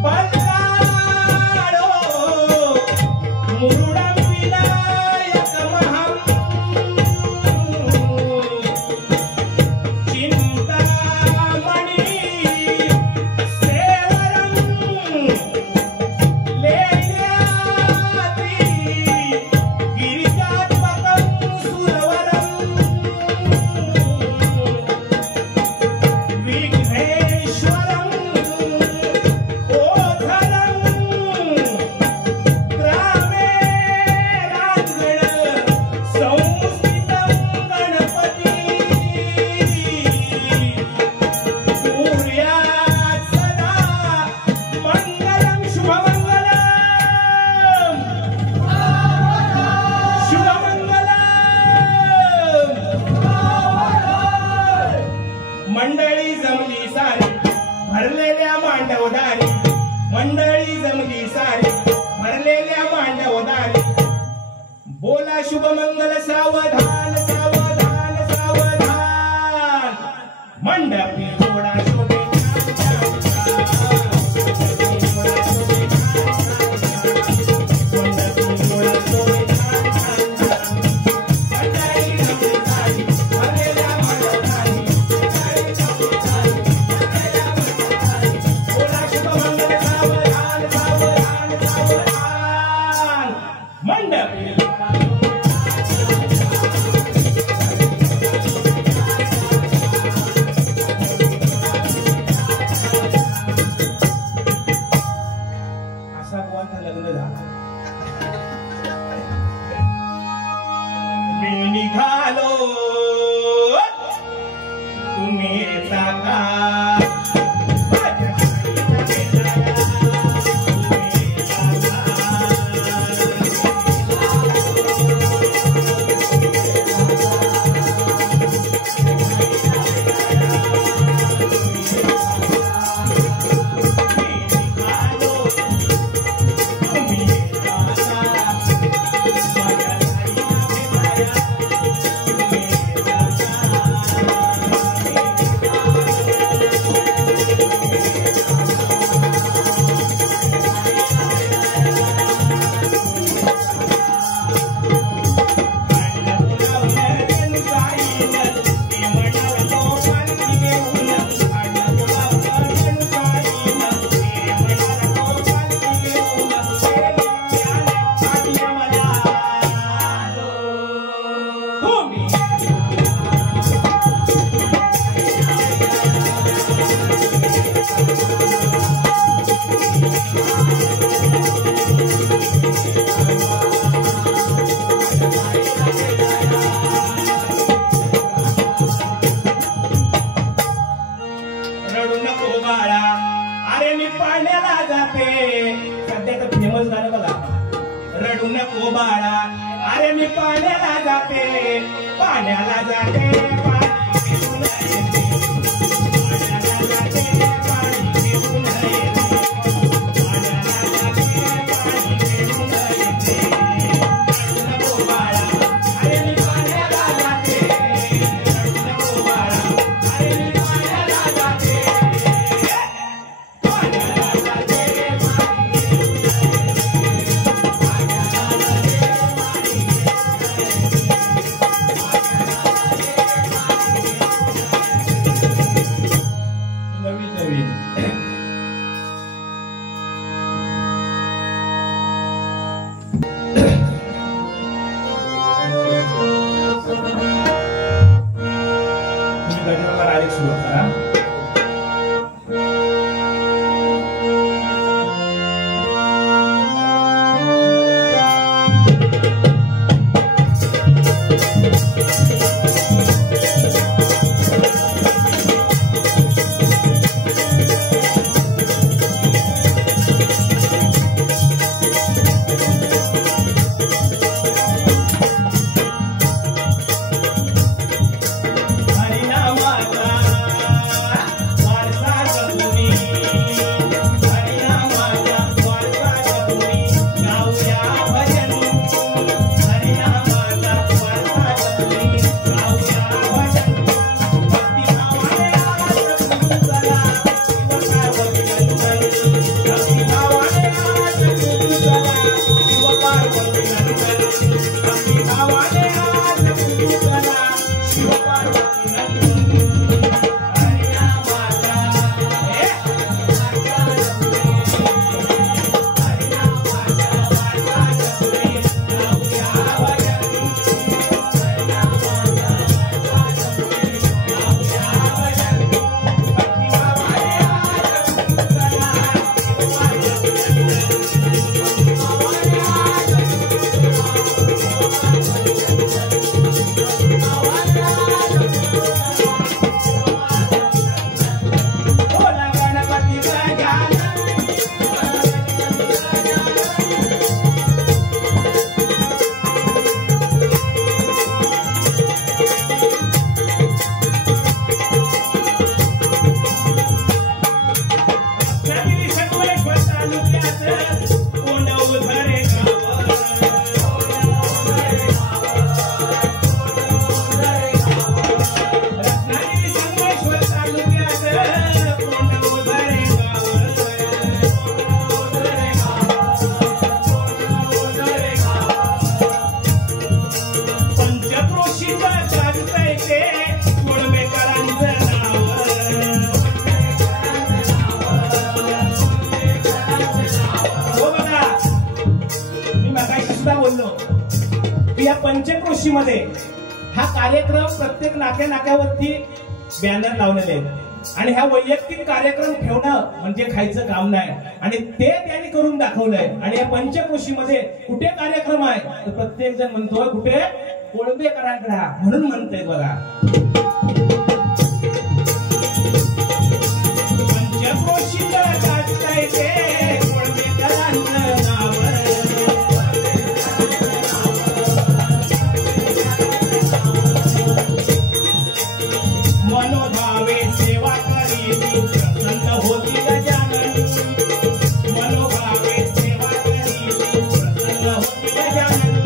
बल्लाळो मुरुडं विनायकमहं चिंतामणि सेवरं लेल्याद्रि गिरिजात्मकं सुरवरं विघ्नेश्वरं ओधरं ग्रामे रांगण संस्थितं गणपती सूर्यात् सदा मंगलं शुभमंगलं शुभमंगलं. मंडळी जमली सारी भरलेल्या मांडवदारी, मंडळी जमली सारी भरलेल्या मांडवदारी. बोला शुभमंगल सावधान सावधान सावधान. मंडपी जोडा शोभे छान छान छान. मंडपी जोडा शोभे छान छान छान. मंडळी जमली सारी भरलेल्या मांडवदारी, मंडळी जमली सारी भरलेल्या मांडवदारी. बोला शुभमंगल सावधान सावधान सावधान. मंडपी जोडा तर फेमस गाणं बघा, रडू नको बाळा अरे मी पाण्याला जाते, पाण्याला जाते पाणी घेऊन येते, पाण्याला जाते पाणी घेऊन येते, पाण्याला जाते पाणी घेऊन येते, रडू नको बाळा अरे मी पाण्याला जाते, रडू नको बाळा अरे मी पाण्याला जाते, पाण्याला जाते पाणी घेऊन नवीन नवीन गजराला डायरेक्ट सुरुवात करा. या पंचक्रोशी मध्ये हा कार्यक्रम प्रत्येक नाक्या नाक्यावरती बॅनर लावलेले आहेत आणि हा वैयक्तिक कार्यक्रम ठेवणं म्हणजे खायचं काम नाही आणि ते त्यांनी करून दाखवलंय. आणि या पंचक्रोशी मध्ये कुठे कार्यक्रम आहे तर प्रत्येक जण म्हणतोय कुठे कोळंबेकरांकडे म्हणून म्हणतोय बघा. पंचक्रोशीला गाजतंय ते कोळंबेकरांचं नाव, मनोभावे सेवा करी प्रसन्न होती गजानन, मनोभावे सेवा करी प्रसन्न होती गजानन,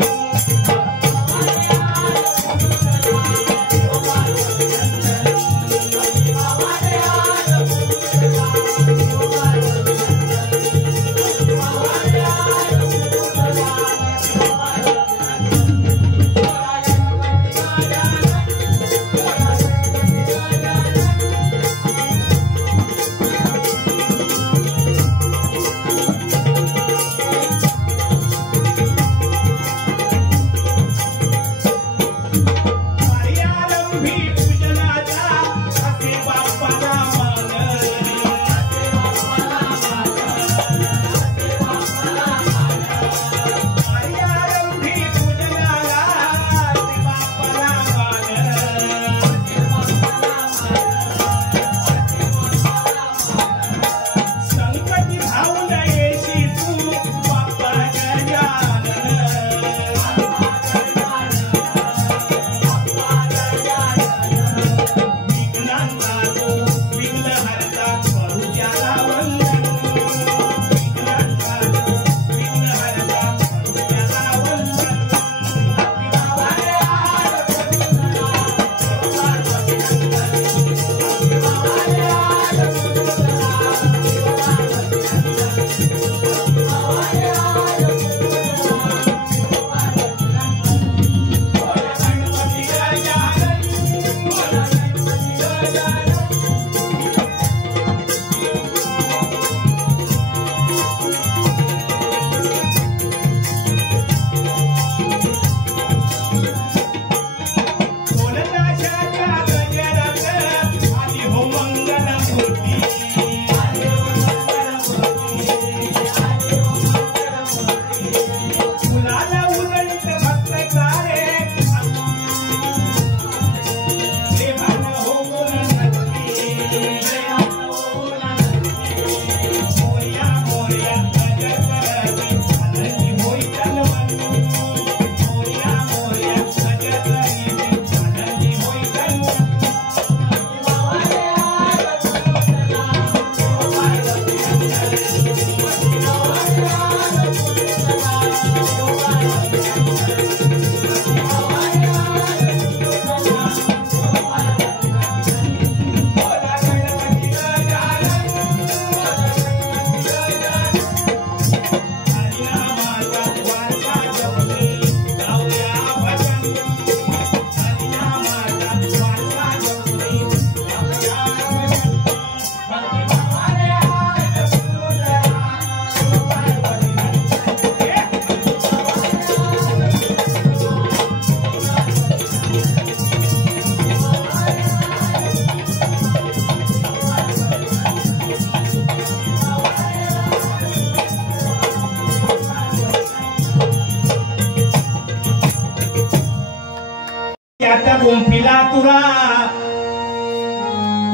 त्यात गुंफिला तुरा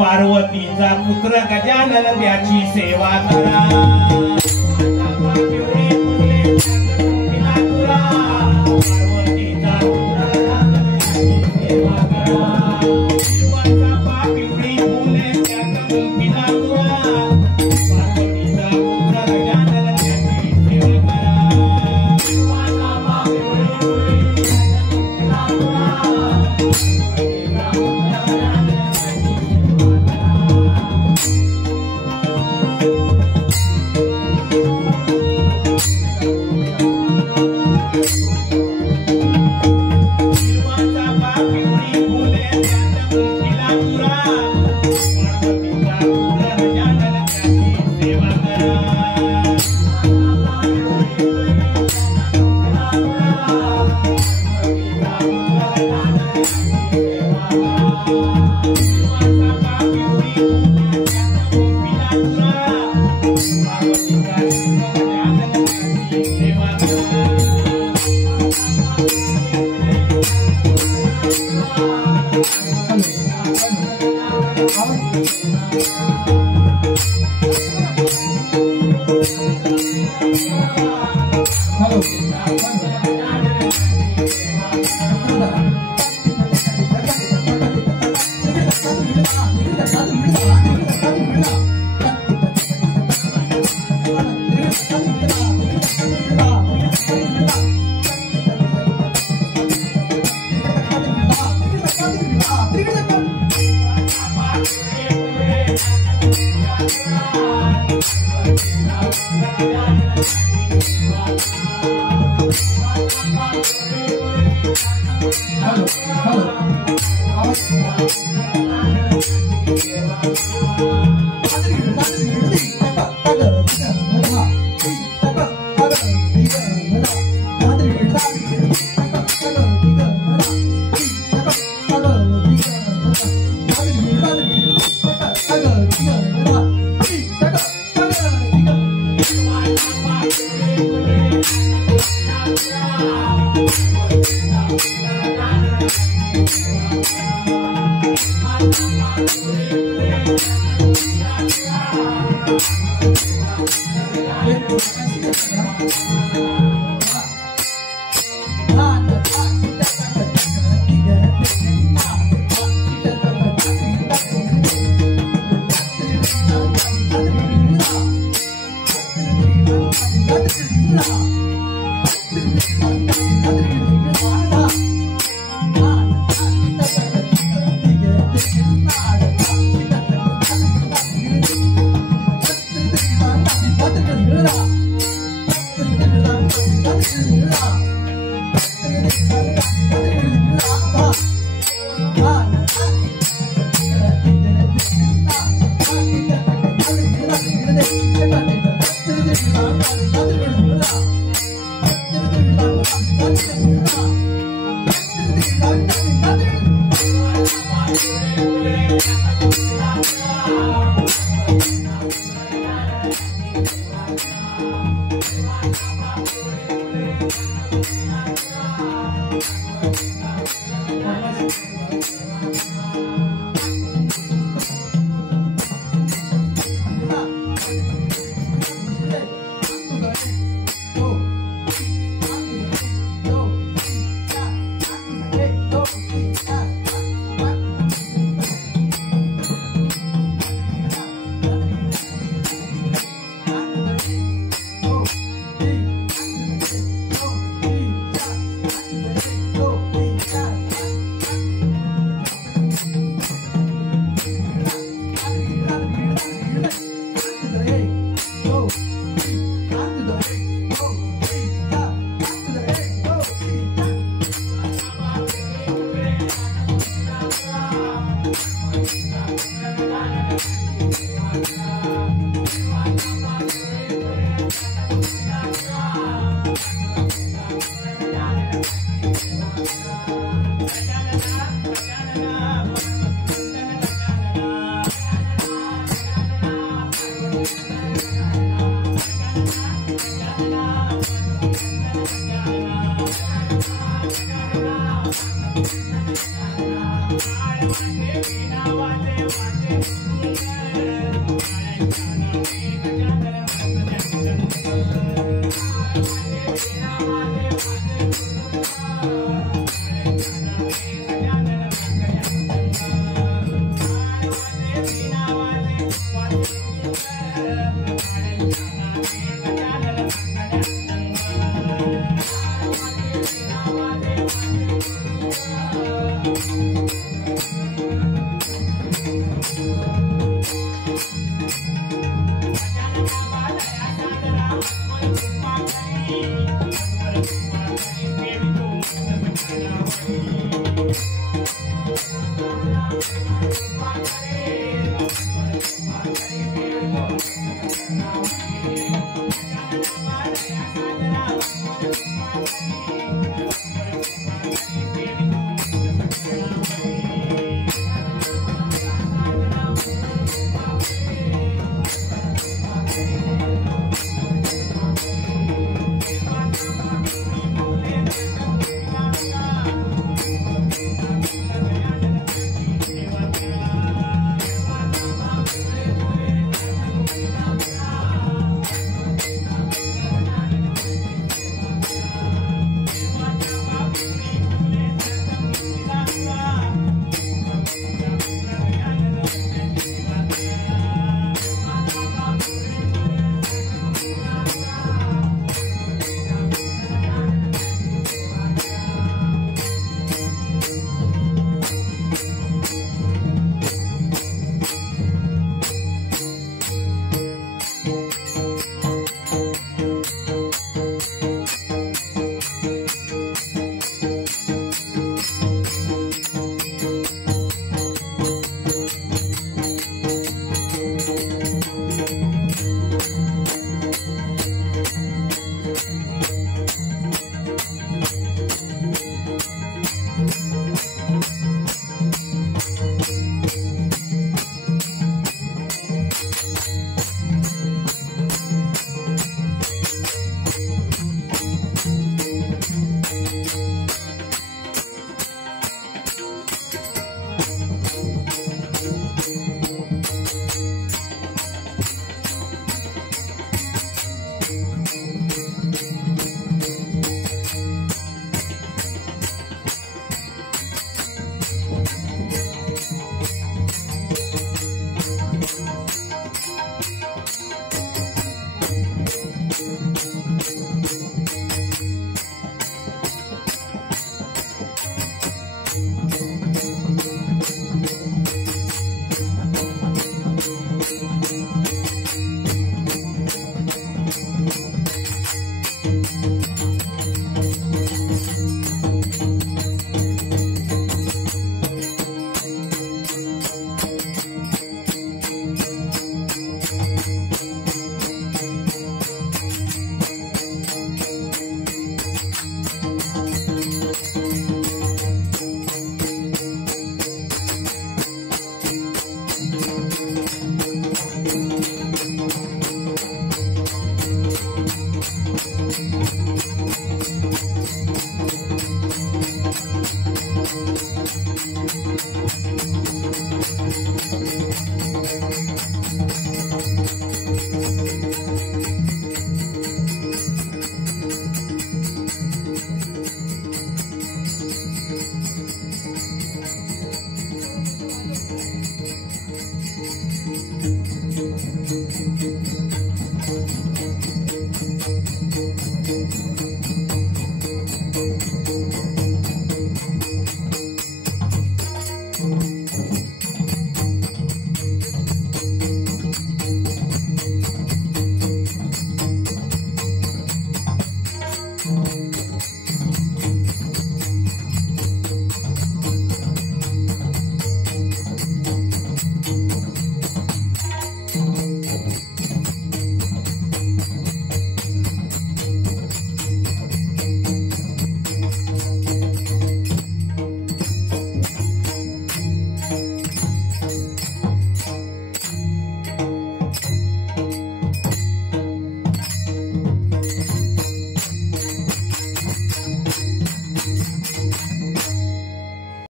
पार्वतीचा पुत्र गजानन त्याची सेवा करा